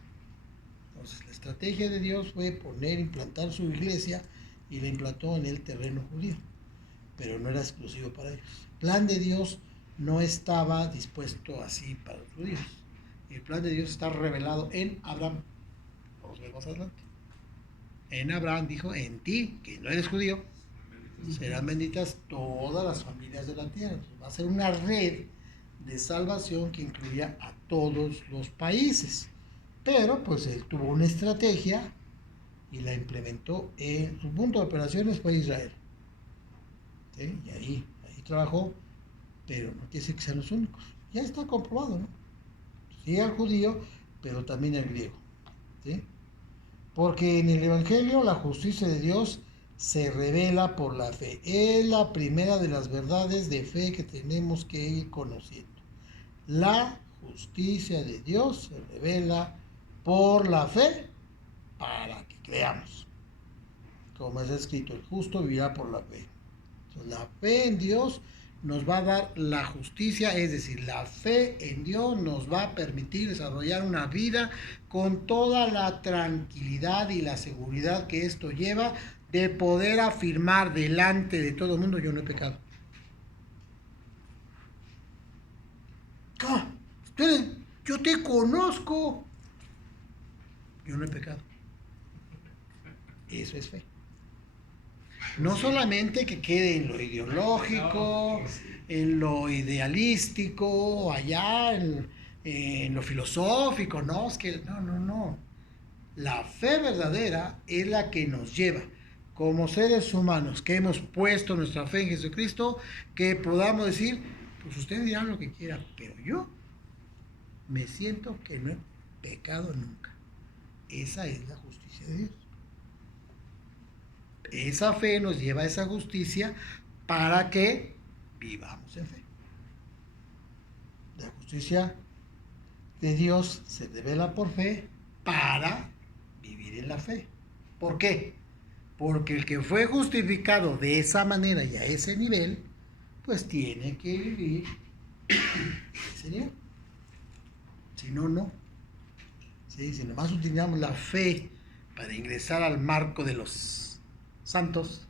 Entonces la estrategia de Dios fue implantar su iglesia y la implantó en el terreno judío, pero no era exclusivo para ellos. El plan de Dios no estaba dispuesto así para los judíos. El plan de Dios está revelado en Abraham. Vamos a ver más adelante. En Abraham dijo, en ti, que no eres judío, serán benditas todas las familias de la tierra. Entonces, va a ser una red de salvación que incluya a todos los países. Pero pues él tuvo una estrategia y la implementó. En su punto de operaciones fue Israel. ¿Sí? Y ahí trabajó, pero no quiere decir que sean los únicos. Ya está comprobado, ¿no? Sí al judío, pero también al griego. ¿Sí? Porque en el Evangelio la justicia de Dios se revela por la fe. Es la primera de las verdades de fe que tenemos que ir conociendo. La justicia de Dios se revela por la fe para que creamos. Como está escrito, el justo vivirá por la fe. Entonces, la fe en Dios nos va a dar la justicia, es decir, la fe en Dios nos va a permitir desarrollar una vida con toda la tranquilidad y la seguridad que esto lleva de poder afirmar delante de todo el mundo, yo no he pecado. ¿Cómo? Yo te conozco, yo no he pecado. Eso es fe. No solamente que quede en lo ideológico, en lo idealístico, allá, en lo filosófico, no, es que no. La fe verdadera es la que nos lleva, como seres humanos, que hemos puesto nuestra fe en Jesucristo, que podamos decir, pues ustedes dirán lo que quieran, pero yo me siento que no he pecado nunca. Esa es la justicia de Dios. Esa fe nos lleva a esa justicia para que vivamos en fe. La justicia de Dios se revela por fe para vivir en la fe. ¿Por qué? Porque el que fue justificado de esa manera y a ese nivel, pues tiene que vivir ese nivel. Si no, no. ¿Sí? Si nomás utilizamos la fe para ingresar al marco de los santos,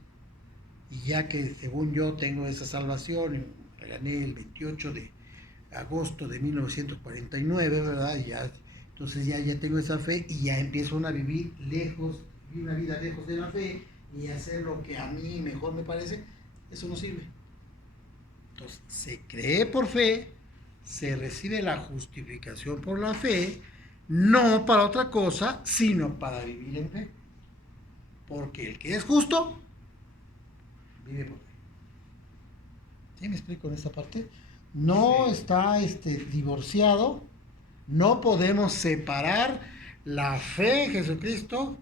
y ya que según yo tengo esa salvación, la gané el 28 de agosto de 1949, ¿verdad? Entonces ya tengo esa fe y ya empiezo a vivir una vida lejos de la fe y hacer lo que a mí mejor me parece, eso no sirve. Entonces se cree por fe, se recibe la justificación por la fe, no para otra cosa, sino para vivir en fe. Porque el que es justo, vive por fe. ¿Sí me explico en esta parte? No está divorciado, no podemos separar la fe en Jesucristo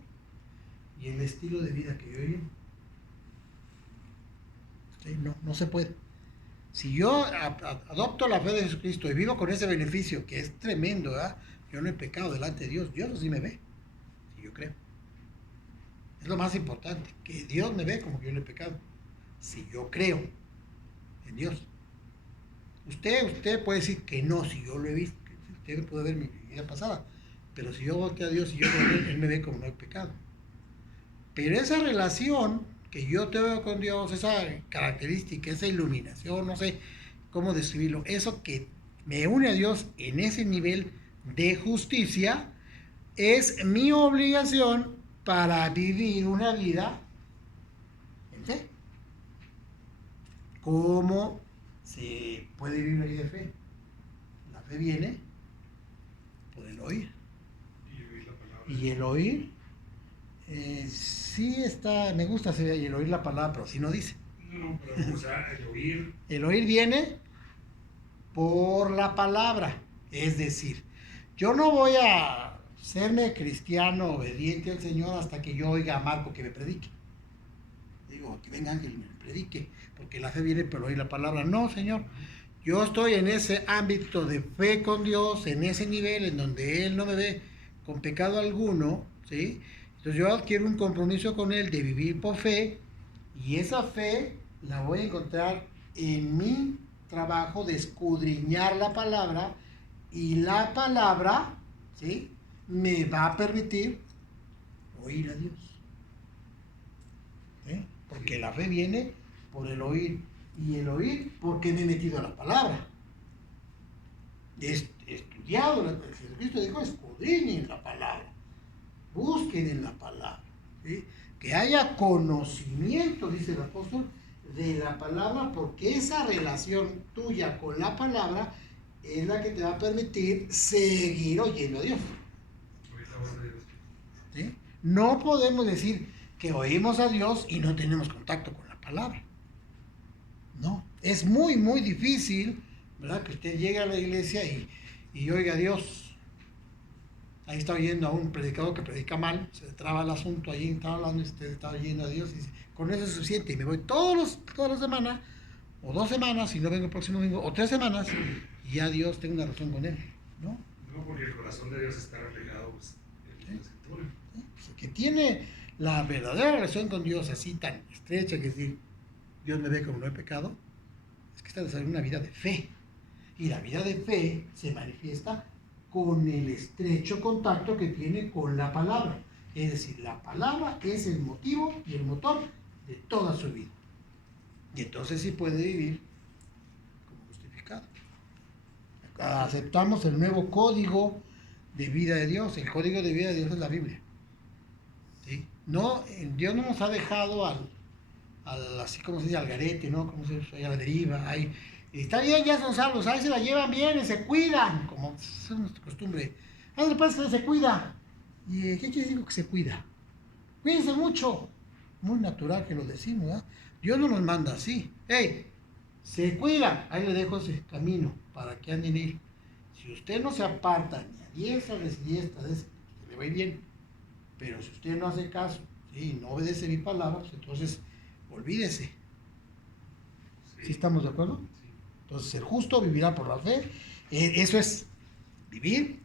y el estilo de vida que yo llevo. ¿Sí? No se puede. Si yo adopto la fe de Jesucristo y vivo con ese beneficio, que es tremendo, ¿verdad? Yo no he pecado delante de Dios, Dios sí me ve, si yo creo. Es lo más importante, que Dios me ve como que yo no he pecado, si yo creo en Dios. Usted puede decir que no, si yo lo he visto, usted puede ver mi vida pasada, pero si yo volteo a Dios y yo lo veo, Él me ve como no he pecado. Pero esa relación que yo tengo con Dios, esa característica, esa iluminación, no sé cómo describirlo, eso que me une a Dios en ese nivel de justicia, es mi obligación para vivir una vida en fe. ¿Cómo se puede vivir una vida de fe? La fe viene por el oír. Y Y el oír, sí está, me gusta y el oír la palabra, pero si no dice. No, pero, o sea, el oír. El oír viene por la palabra. Es decir, yo no voy a serme cristiano obediente al Señor hasta que yo oiga a Marco que me predique. Digo, que venga Ángel y me predique, porque la fe viene por oír la palabra. No, Señor. Yo estoy en ese ámbito de fe con Dios, en ese nivel en donde Él no me ve con pecado alguno, ¿sí? Entonces yo adquiero un compromiso con Él de vivir por fe, y esa fe la voy a encontrar en mi trabajo de escudriñar la palabra, y la palabra, ¿sí?, me va a permitir oír a Dios. ¿Sí? Porque la fe viene por el oír, y el oír porque me he metido a la palabra. He estudiado, Jesucristo dijo, escudriñen la palabra, busquen en la palabra, ¿sí? Que haya conocimiento, dice el apóstol, de la palabra, porque esa relación tuya con la palabra es la que te va a permitir seguir oyendo a Dios. ¿Sí? No podemos decir que oímos a Dios y no tenemos contacto con la palabra. No, es muy, muy difícil, ¿verdad?, que usted llegue a la iglesia y oiga a Dios. Ahí está oyendo a un predicador que predica mal, se le traba el asunto, ahí está hablando y usted está oyendo a Dios y dice, con eso es suficiente, y me voy todas las semanas, o 2 semanas, si no vengo el próximo domingo, o 3 semanas, y ya Dios tengo una relación con Él, ¿no? No, porque el corazón de Dios está reflejado, pues, en la Escritura. ¿Sí? Pues el que tiene la verdadera relación con Dios así tan estrecha, que es decir, Dios me ve como no he pecado, es que está desarrollando una vida de fe. Y la vida de fe se manifiesta con el estrecho contacto que tiene con la palabra. Es decir, la palabra es el motivo y el motor de toda su vida. Y entonces sí puede vivir como justificado. Aceptamos el nuevo código de vida de Dios. El código de vida de Dios es la Biblia. ¿Sí? No, Dios no nos ha dejado así como se dice, al garete, ¿no? Como se dice, a la deriva. Ahí, está bien, ya son salvos, ahí se la llevan bien y se cuidan, como es nuestra costumbre. Ahí después se cuida. ¿Y qué quiere decir que se cuida? Cuídense mucho. Muy natural que lo decimos, ¿verdad? Dios no nos manda así. ¡Hey! Se cuidan. Ahí le dejo ese camino para que anden él. Si usted no se aparta ni a diestra ni a siniestra, le va a ir bien. Pero si usted no hace caso, ¿sí?, no obedece mi palabra, pues entonces olvídese. ¿Sí estamos de acuerdo? Sí. Entonces, el justo vivirá por la fe. Eso es vivir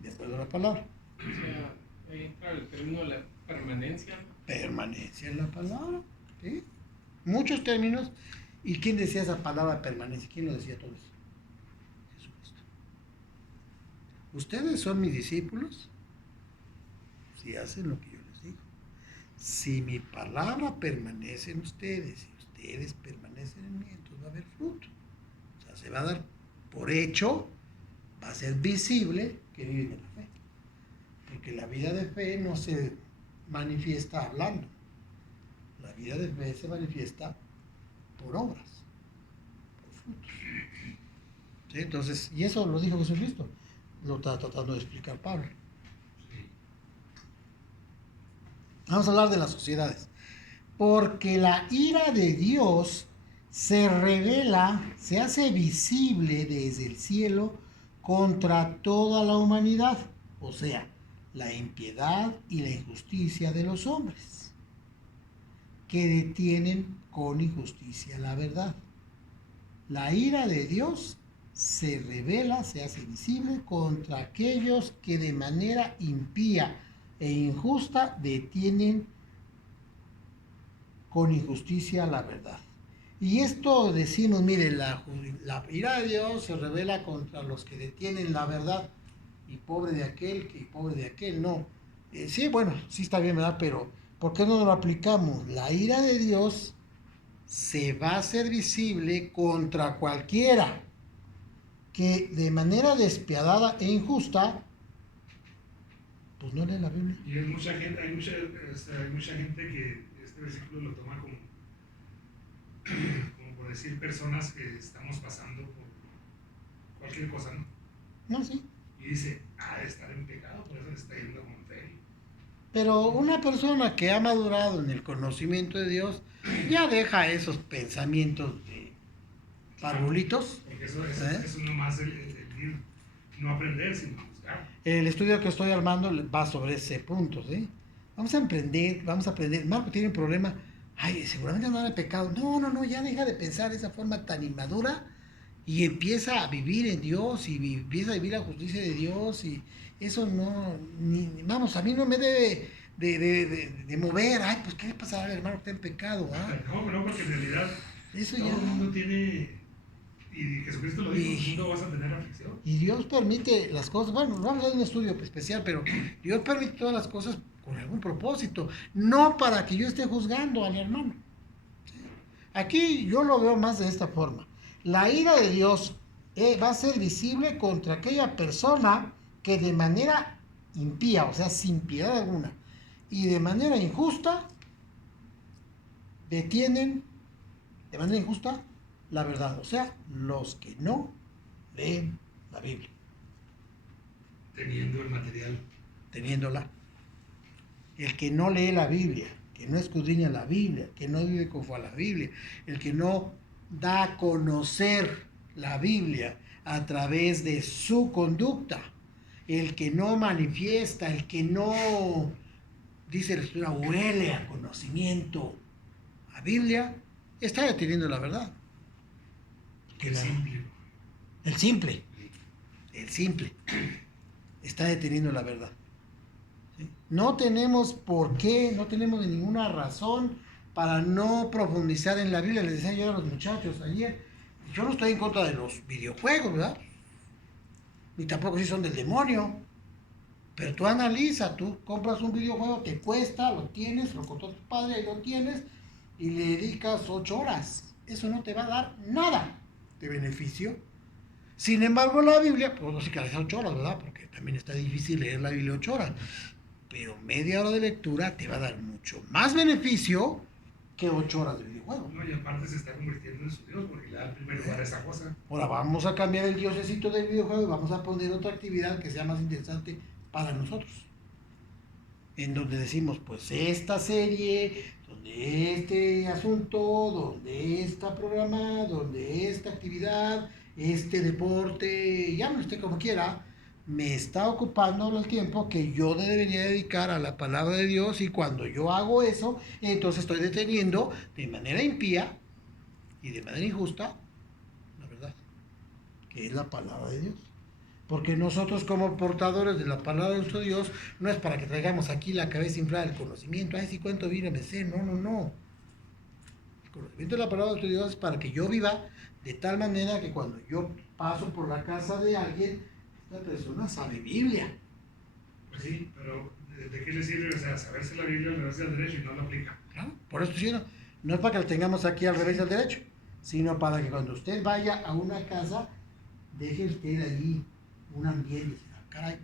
de acuerdo a la palabra. O sea, ahí entra el término de la permanencia. Permanencia en la palabra. ¿Sí? Muchos términos. ¿Y quién decía esa palabra permanencia? ¿Quién lo decía todo eso? Jesucristo. Ustedes son mis discípulos si hacen lo que yo les digo. Si mi palabra permanece en ustedes y ustedes permanecen en mí, entonces va a haber fruto. O sea, se va a dar por hecho, va a ser visible que viven en la fe. Porque la vida de fe no se manifiesta hablando. La vida de fe se manifiesta por obras, por frutos. ¿Sí? Entonces, y eso lo dijo Jesucristo, lo está tratando de explicar Pablo. Sí. Vamos a hablar de las sociedades. Porque la ira de Dios se revela, se hace visible desde el cielo contra toda la humanidad, o sea, la impiedad y la injusticia de los hombres, que detienen con injusticia la verdad. La ira de Dios se revela, se hace visible contra aquellos que de manera impía e injusta detienen con injusticia la verdad. Y esto decimos, mire, la ira de Dios se revela contra los que detienen la verdad, y pobre de aquel, y pobre de aquel, no. Sí, bueno, sí está bien, ¿verdad? Pero ¿por qué no lo aplicamos? La ira de Dios se va a hacer visible contra cualquiera que de manera despiadada e injusta, pues no lee la Biblia. Y hay mucha gente que este versículo lo toma como por decir personas que estamos pasando por cualquier cosa, ¿no? No, sí. Y dice, de estar en pecado, por eso está yendo con fe. Pero una persona que ha madurado en el conocimiento de Dios ya deja esos pensamientos de parvulitos. Porque eso ¿eh? es nomás el ir, no aprender, sino juzgar. El estudio que estoy armando va sobre ese punto, ¿sí? Vamos a emprender, vamos a aprender. Marco tiene un problema. Ay, seguramente no de pecado. No, no, no, ya deja de pensar de esa forma tan inmadura y empieza a vivir en Dios y empieza a vivir la justicia de Dios y eso no, vamos, a mí no me debe de mover. Ay, pues, ¿qué le pasa al hermano que está en pecado? ¿Ah? No, no, porque en realidad Eso todo ya. el mundo tiene, y Jesucristo lo dijo, Y, no vas a tener aflicción. y Dios permite las cosas, bueno, vamos a hacer un estudio especial, pero Dios permite todas las cosas con algún propósito, no para que yo esté juzgando al hermano. Aquí yo lo veo más de esta forma. La ira de Dios va a ser visible contra aquella persona que de manera impía, o sea, sin piedad alguna, y de manera injusta, detienen de manera injusta la verdad, o sea, los que no leen la Biblia, Teniendo el material. teniéndola. El que no lee la Biblia, que no escudriña la Biblia, que no vive conforme a la Biblia, el que no da a conocer la Biblia a través de su conducta, el que no manifiesta, el que no, dice la Escritura, huele a conocimiento, a Biblia, está deteniendo la verdad. El simple. El simple, el simple, está deteniendo la verdad. ¿Sí? No tenemos por qué, no tenemos ninguna razón para no profundizar en la Biblia. Les decía yo a los muchachos ayer, yo no estoy en contra de los videojuegos, ¿verdad? Ni tampoco si son del demonio. Pero tú analiza, tú compras un videojuego, te cuesta, lo tienes, lo contó tu padre, ahí lo tienes, y le dedicas 8 horas. Eso no te va a dar nada de beneficio. Sin embargo, la Biblia, pues no sé que a las 8 horas, ¿verdad? Porque también está difícil leer la Biblia 8 horas. Pero media hora de lectura te va a dar mucho más beneficio que 8 horas de videojuego. No, y aparte se está convirtiendo en su Dios porque le da el primer lugar a esa cosa. Ahora vamos a cambiar el diosecito del videojuego y vamos a poner otra actividad que sea más interesante para nosotros. En donde decimos, pues esta serie, donde este asunto, donde esta programa, donde esta actividad, este deporte, ya no esté como quiera, me está ocupando el tiempo que yo debería dedicar a la palabra de Dios y cuando yo hago eso, entonces estoy deteniendo de manera impía y de manera injusta la verdad, que es la palabra de Dios. Porque nosotros como portadores de la palabra de nuestro Dios, no es para que traigamos aquí la cabeza inflada del conocimiento, ay, sí, cuánto Biblia me sé, no, no, no. El conocimiento de la palabra de nuestro Dios es para que yo viva de tal manera que cuando yo paso por la casa de alguien, esta persona sabe Biblia. Pues sí, pero ¿de qué le sirve? O sea, saberse la Biblia al revés y al derecho y no lo aplica. Claro, por eso sí, no es para que la tengamos aquí al revés y al derecho, sino para que cuando usted vaya a una casa, deje usted allí un ambiente y dice, ah, caray,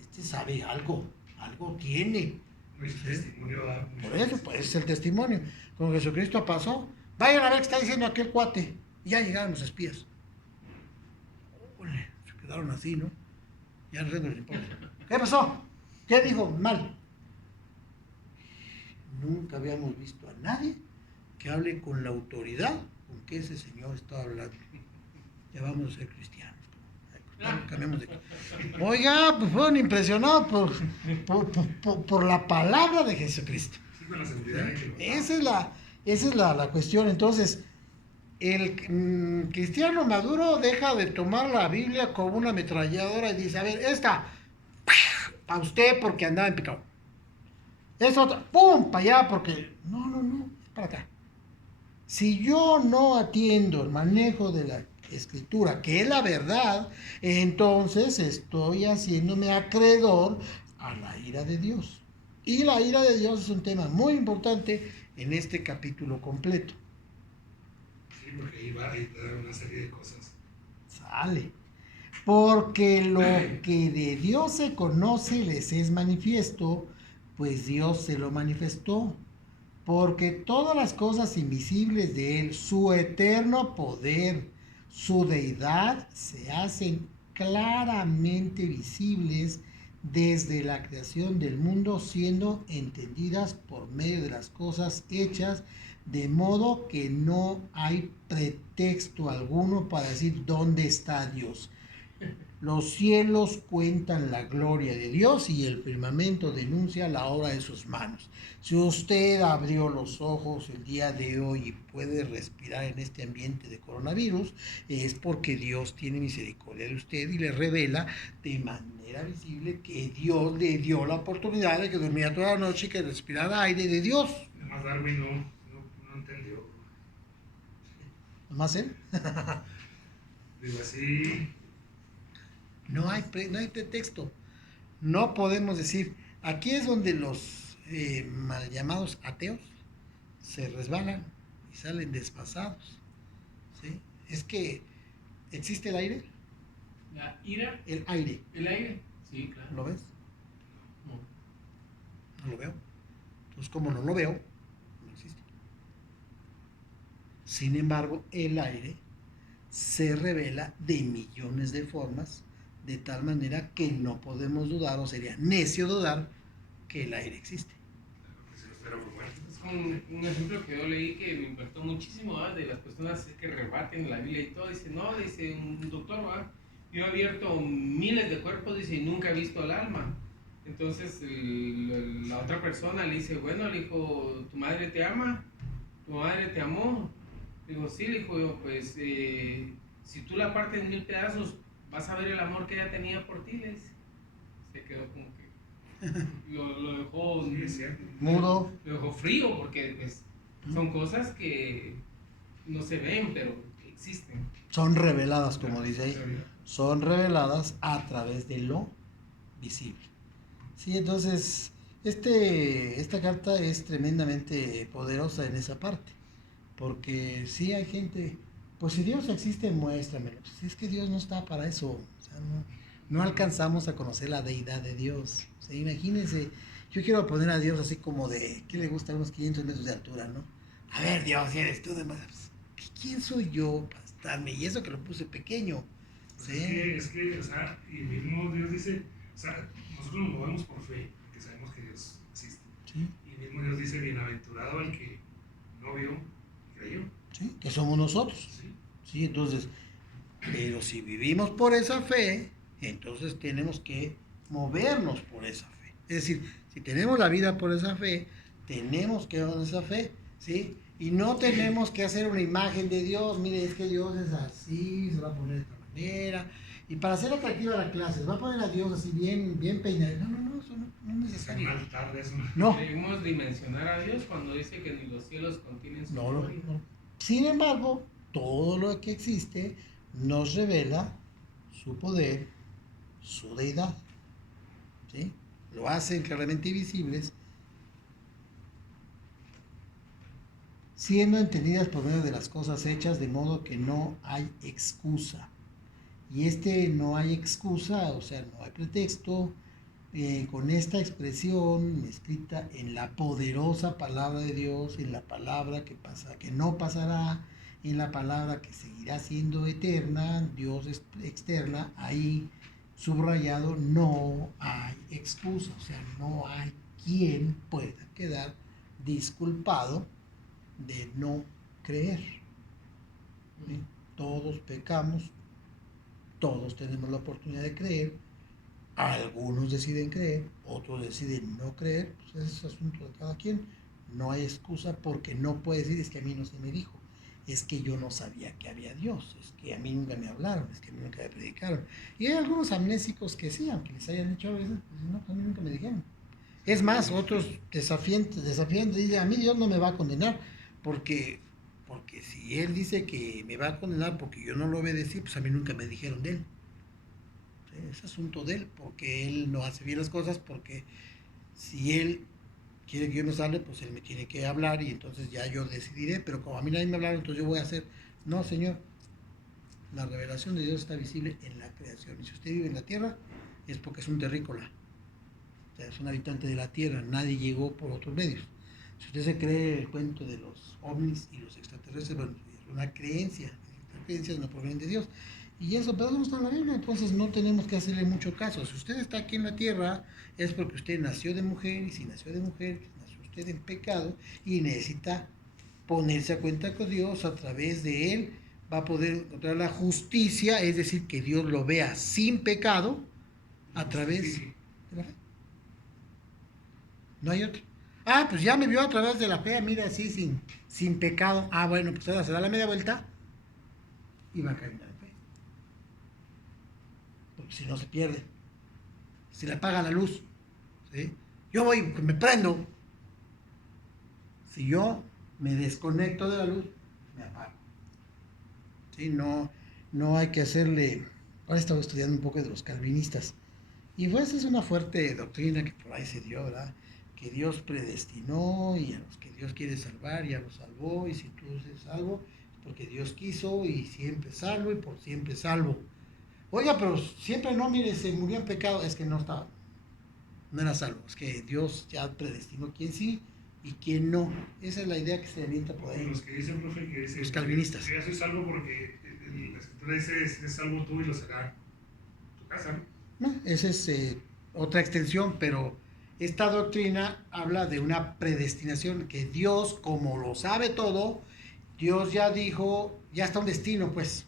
este sabe algo, algo tiene. Pues su testimonio da mucho. Por eso, pues es el testimonio. Con Jesucristo pasó. Vayan a ver qué está diciendo aquel cuate. Y ya llegaron los espías. Ole, se quedaron así, ¿no? Ya no sé les importa. ¿Qué pasó? ¿Qué dijo mal? Nunca habíamos visto a nadie que hable con la autoridad con que ese señor estaba hablando. Ya vamos a ser cristianos. Cambiamos de... Oiga, pues fueron impresionados por la palabra de Jesucristo. Sí, con la seguridad de que Esa es la cuestión. Entonces, el cristiano maduro deja de tomar la Biblia como una ametralladora y dice, a ver, esta, para usted porque andaba en pecado. Esta otra, ¡pum! Para allá porque... No, no, no, es para acá. Si yo no atiendo el manejo de la escritura, que es la verdad, entonces estoy haciéndome acreedor a la ira de Dios. Y la ira de Dios es un tema muy importante en este capítulo completo. sí, porque ahí va, ahí te da una serie de cosas. Sale. Porque lo que de Dios se conoce les es manifiesto, pues Dios se lo manifestó. Porque todas las cosas invisibles de Él, su eterno poder, su deidad, se hacen claramente visibles desde la creación del mundo, siendo entendidas por medio de las cosas hechas, de modo que no hay pretexto alguno para decir dónde está Dios. Los cielos cuentan la gloria de Dios y el firmamento denuncia la obra de sus manos. Si usted abrió los ojos el día de hoy y puede respirar en este ambiente de coronavirus, es porque Dios tiene misericordia de usted y le revela de manera visible que Dios le dio la oportunidad de que durmiera toda la noche y que respirara aire de Dios. Además Darwin no entendió. ¿Nomás él? Digo así, No hay pretexto. No podemos decir, aquí es donde los mal llamados ateos se resbalan y salen desfasados. ¿Sí? Es que existe el aire, La ira, el aire, el aire. Sí, claro. ¿lo ves? No. No lo veo. Entonces, como no lo veo, no existe. Sin embargo, el aire se revela de millones de formas, de tal manera que no podemos dudar, o sería necio dudar, que el aire existe. que se lo espera por muerto. Es como un ejemplo que yo leí que me impactó muchísimo, de las personas que rebaten la Biblia y todo. Dice, no, dice un doctor, yo he abierto miles de cuerpos, dice, y nunca he visto el alma. Entonces la otra persona le dice, bueno, le dijo, ¿tu madre te ama? ¿Tu madre te amó? Digo, sí, le dijo yo, pues si tú la partes en 1000 pedazos, vas a ver el amor que ella tenía por ti, le dice. Se quedó como que lo dejó, Sí, es cierto. Mudo. lo dejó frío, porque pues, son cosas que no se ven, pero que existen. Son reveladas, como dice ahí, son reveladas a través de lo visible. Sí, entonces, esta carta es tremendamente poderosa en esa parte, porque sí hay gente, pues si Dios existe, muéstramelo. Pues es que Dios no está para eso, o sea, no alcanzamos a conocer la deidad de Dios. O sea, imagínense, yo quiero poner a Dios así como de, ¿qué le gusta? Unos 500 metros de altura, ¿no? A ver, Dios, si eres tú de más. Pues, ¿quién soy yo para estarme? Y eso que lo puse pequeño. Pues ¿Sí? es que, o sea, y mismo Dios dice, o sea, nosotros nos movemos por fe, porque sabemos que Dios existe. Sí, Y mismo Dios dice, bienaventurado el que no vio y creyó. sí, que somos nosotros. ¿Sí? Sí, entonces, pero si vivimos por esa fe, entonces tenemos que movernos por esa fe. Es decir, si tenemos la vida por esa fe, tenemos que dar esa fe, ¿sí? Y no tenemos que hacer una imagen de Dios, mire, es que Dios es así, se va a poner de esta manera. Y para hacer atractiva la clase, va a poner a Dios así bien peinado. No, eso no es Es necesario. un altar de eso. No, Debemos dimensionar a Dios cuando dice que ni los cielos contienen su no. gloria. Sin embargo, todo lo que existe nos revela su poder, su deidad. ¿Sí? Lo hacen claramente visibles, siendo entendidas por medio de las cosas hechas, de modo que no hay excusa. Y no hay excusa, o sea, no hay pretexto, con esta expresión escrita en la poderosa palabra de Dios, en la palabra que pasa, que no pasará, en la palabra que seguirá siendo eterna, Dios es externa, ahí subrayado, no hay excusa, o sea, no hay quien pueda quedar disculpado de no creer. ¿Sí? Todos pecamos, todos tenemos la oportunidad de creer, algunos deciden creer, otros deciden no creer, pues ese es asunto de cada quien. No hay excusa porque no puede decir, es que a mí no se me dijo, es que yo no sabía que había Dios, es que a mí nunca me hablaron, es que a mí nunca me predicaron. Y hay algunos amnésicos que sí, aunque les hayan dicho a veces, pues no, a mí nunca me dijeron. Es más, otros desafiantes dicen, a mí Dios no me va a condenar, porque si Él dice que me va a condenar porque yo no lo obedecí, pues a mí nunca me dijeron de Él. Es asunto de Él, porque Él no hace bien las cosas, porque si Él quiere que yo me salve, pues Él me tiene que hablar y entonces ya yo decidiré, pero como a mí nadie me hablaron, entonces yo voy a hacer. No, Señor, la revelación de Dios está visible en la creación. Y si usted vive en la tierra, es porque es un terrícola. O sea, es un habitante de la tierra, nadie llegó por otros medios. Si usted se cree el cuento de los ovnis y los extraterrestres, bueno, es una creencia. Las creencias no provienen de Dios. Y eso, pero eso no está en la Biblia, entonces no tenemos que hacerle mucho caso. Si usted está aquí en la tierra, es porque usted nació de mujer, y si nació de mujer, nació usted en pecado, y necesita ponerse a cuenta con Dios. A través de él va a poder encontrar la justicia, es decir, que Dios lo vea sin pecado, a través de la fe. No hay otro. Ah, pues ya me vio a través de la fe, mira, así, sin pecado. Ah, bueno, pues ahora se da la media vuelta y va a caminar en fe. Porque si no se pierde. Se le apaga la luz. ¿Sí? Yo voy, me prendo. Si yo me desconecto de la luz, me apago. ¿Sí? No hay que hacerle... Ahora estaba estudiando un poco de los calvinistas. Y pues es una fuerte doctrina que por ahí se dio, ¿verdad? Que Dios predestinó y a los que Dios quiere salvar ya los salvó. Y si tú eres salvo, es porque Dios quiso y siempre salvo y por siempre salvo. Oiga, pero siempre no, mire, se murió en pecado. Es que no estaba, no era salvo. Es que Dios ya predestinó quién sí y quién no. Esa es la idea que se avienta por ahí. Los que dicen, profe, que dicen, los calvinistas. Que ya soy salvo porque la escritura dice, es salvo tú y lo será tu casa, ¿no? No, esa es otra extensión, pero esta doctrina habla de una predestinación, que Dios, como lo sabe todo, Dios ya dijo, ya está un destino, pues.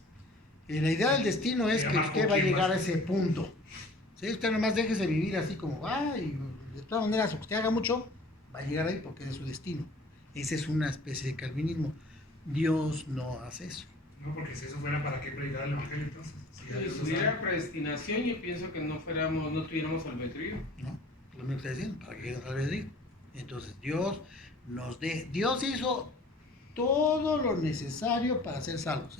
Y la idea del destino es que usted va a llegar a ese punto. ¿Sí? Usted nomás déjese vivir así como va, y de todas maneras, usted haga mucho, va a llegar ahí porque es su destino. Esa es una especie de calvinismo. Dios no hace eso. No, porque si eso fuera, ¿para qué predicar el evangelio entonces? Si hubiera predestinación, yo pienso que no tuviéramos albedrío. No, lo mismo que está diciendo, ¿para qué nos albedrío? Entonces Dios hizo todo lo necesario para ser salvos.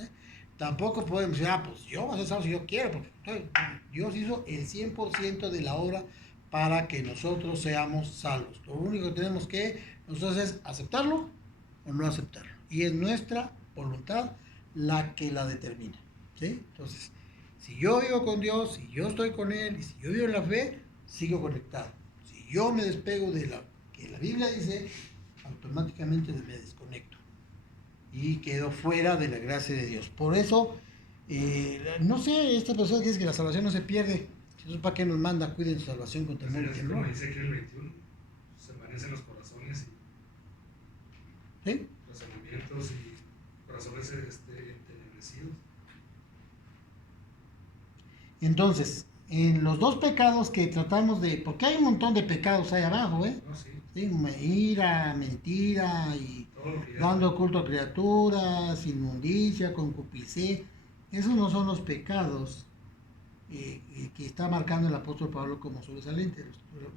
Tampoco podemos decir, pues yo voy a ser salvo si yo quiero, porque Dios hizo el 100% de la obra para que nosotros seamos salvos. Lo único que tenemos que nosotros es aceptarlo o no aceptarlo. Y es nuestra voluntad la que la determina. ¿Sí? Entonces, si yo vivo con Dios, si yo estoy con Él, y si yo vivo en la fe, sigo conectado. Si yo me despego de lo que la Biblia dice, automáticamente me desconecto y quedo fuera de la gracia de Dios. Por eso, no sé, esta persona que dice que la salvación no se pierde. Entonces, ¿para qué nos manda? Cuiden su salvación con temor y temblor. Como dice que el 21, se envanecen los corazones y ¿Sí? razonamientos y corazones entenebrecidos. Entonces, en los dos pecados que tratamos de... Porque hay un montón de pecados ahí abajo, ¿eh? No, sí. ¿Sí? Ira, mentira, y dando culto a criaturas, inmundicia, concupiscencia. Esos no son los pecados que está marcando el apóstol Pablo como sobresalientes.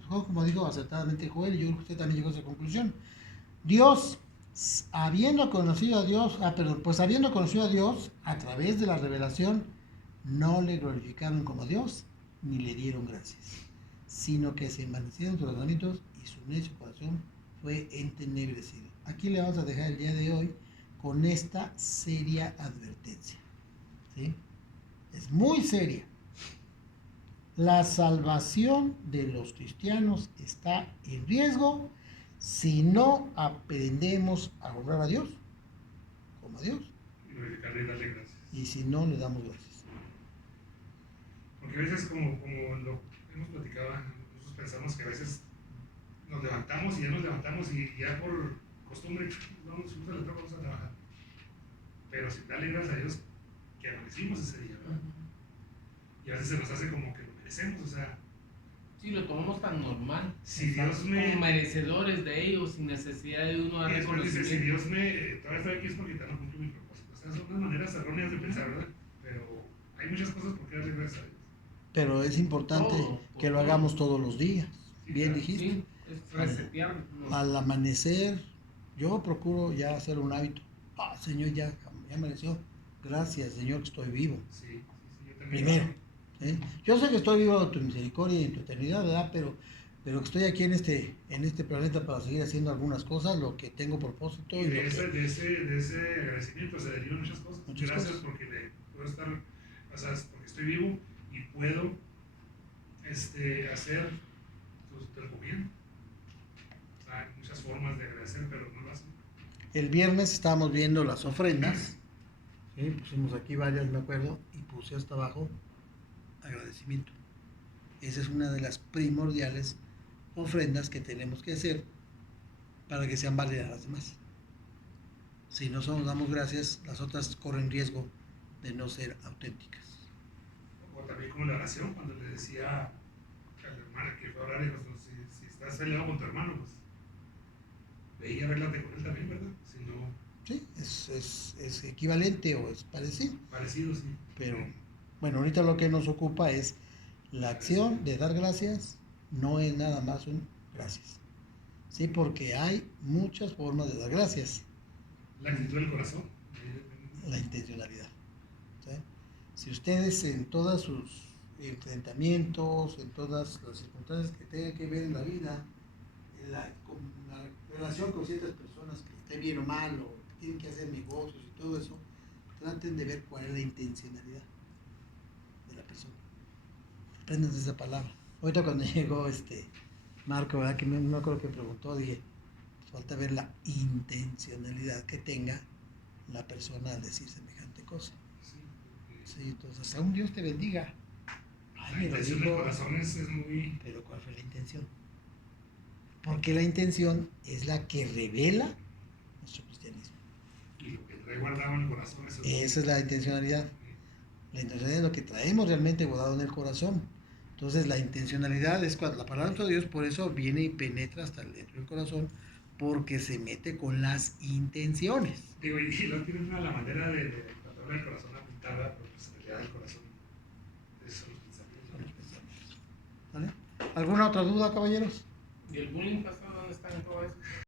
Como dijo acertadamente Joel, yo creo que usted también llegó a esa conclusión. Dios, habiendo conocido a Dios, habiendo conocido a Dios a través de la revelación, no le glorificaron como Dios, ni le dieron gracias, sino que se envanecieron sus razonamientos y su necio corazón fue entenebrecido. Aquí le vamos a dejar el día de hoy con esta seria advertencia. ¿Sí? Es muy seria. La salvación de los cristianos está en riesgo si no aprendemos a honrar a Dios como a Dios. Y glorificarle y darle gracias. Y si no le damos gracias. Porque a veces, como lo hemos platicado, nosotros pensamos que a veces nos levantamos y ya por costumbre vamos a trabajar. Pero sin darle gracias a Dios que amanecimos ese día, ¿verdad? Y a veces se nos hace como que lo merecemos, o sea. Sí, lo tomamos tan normal. Si Dios como merecedores de ellos, sin necesidad de uno dar reconocimiento. Si Dios todavía estoy aquí es porque no cumplo mi propósito. O sea, son unas maneras erróneas de pensar, ¿verdad? Pero hay muchas cosas por qué darle gracias a Dios. Pero es importante que lo hagamos todos los días. Sí, bien claro. dijiste. Sí, es resetearnos. Al amanecer, yo procuro ya hacer un hábito. Señor, ya amaneció. Gracias, Señor, que estoy vivo. Sí, yo también. Primero. Yo sé que estoy vivo en tu misericordia y en tu eternidad, ¿verdad? Pero que estoy aquí en este planeta para seguir haciendo algunas cosas, lo que tengo propósito. Y de ese agradecimiento se derivan muchas cosas. Gracias porque puedo estar, o sea, porque estoy vivo y puedo hacer el bien. O sea, hay muchas formas de agradecer, pero no lo hacen. El viernes estábamos viendo las ofrendas, ¿sí? Pusimos aquí varias, me acuerdo, y puse hasta abajo agradecimiento. Esa es una de las primordiales ofrendas que tenemos que hacer para que sean válidas las demás. Si no somos, damos gracias, las otras corren riesgo de no ser auténticas. O también como la oración, cuando le decía al hermano que fue a orar, dijo, "No, si estás peleado con tu hermano, pues ve y arréglate con él también, ¿verdad? Si no, Sí, es equivalente o es parecido. parecido, sí. Pero bueno, ahorita lo que nos ocupa es la acción de dar gracias, no es nada más un gracias. Sí, porque hay muchas formas de dar gracias. La actitud del corazón. La intencionalidad. ¿Sí? Si ustedes en todos sus enfrentamientos, en todas las circunstancias que tengan que ver en la vida, con la relación con ciertas personas que esté bien o mal, o que tienen que hacer negocios y todo eso, traten de ver cuál es la intencionalidad de la persona. Aprendan esa palabra. Ahorita cuando llegó Marco, ¿verdad? Que no me acuerdo que preguntó, dije, falta ver la intencionalidad que tenga la persona al decir semejante cosa. Sí, entonces, aún Dios te bendiga. Ay, La me lo intención del dijo, corazón es muy... pero ¿cuál fue la intención? Porque la intención es la que revela nuestro cristianismo. Y lo que trae guardado en el corazón es... Esa es la intencionalidad. La intencionalidad es lo que traemos realmente guardado en el corazón. Entonces, la intencionalidad es cuando la palabra de Dios, por eso viene y penetra hasta dentro del corazón, porque se mete con las intenciones. Digo, y no tienen la manera de cuando habla del corazón apuntada, pero pues en realidad el corazón son los pensamientos. Son los pensamientos. ¿Vale? ¿Alguna otra duda, caballeros? ¿Y el bullying pasado dónde está en todo eso?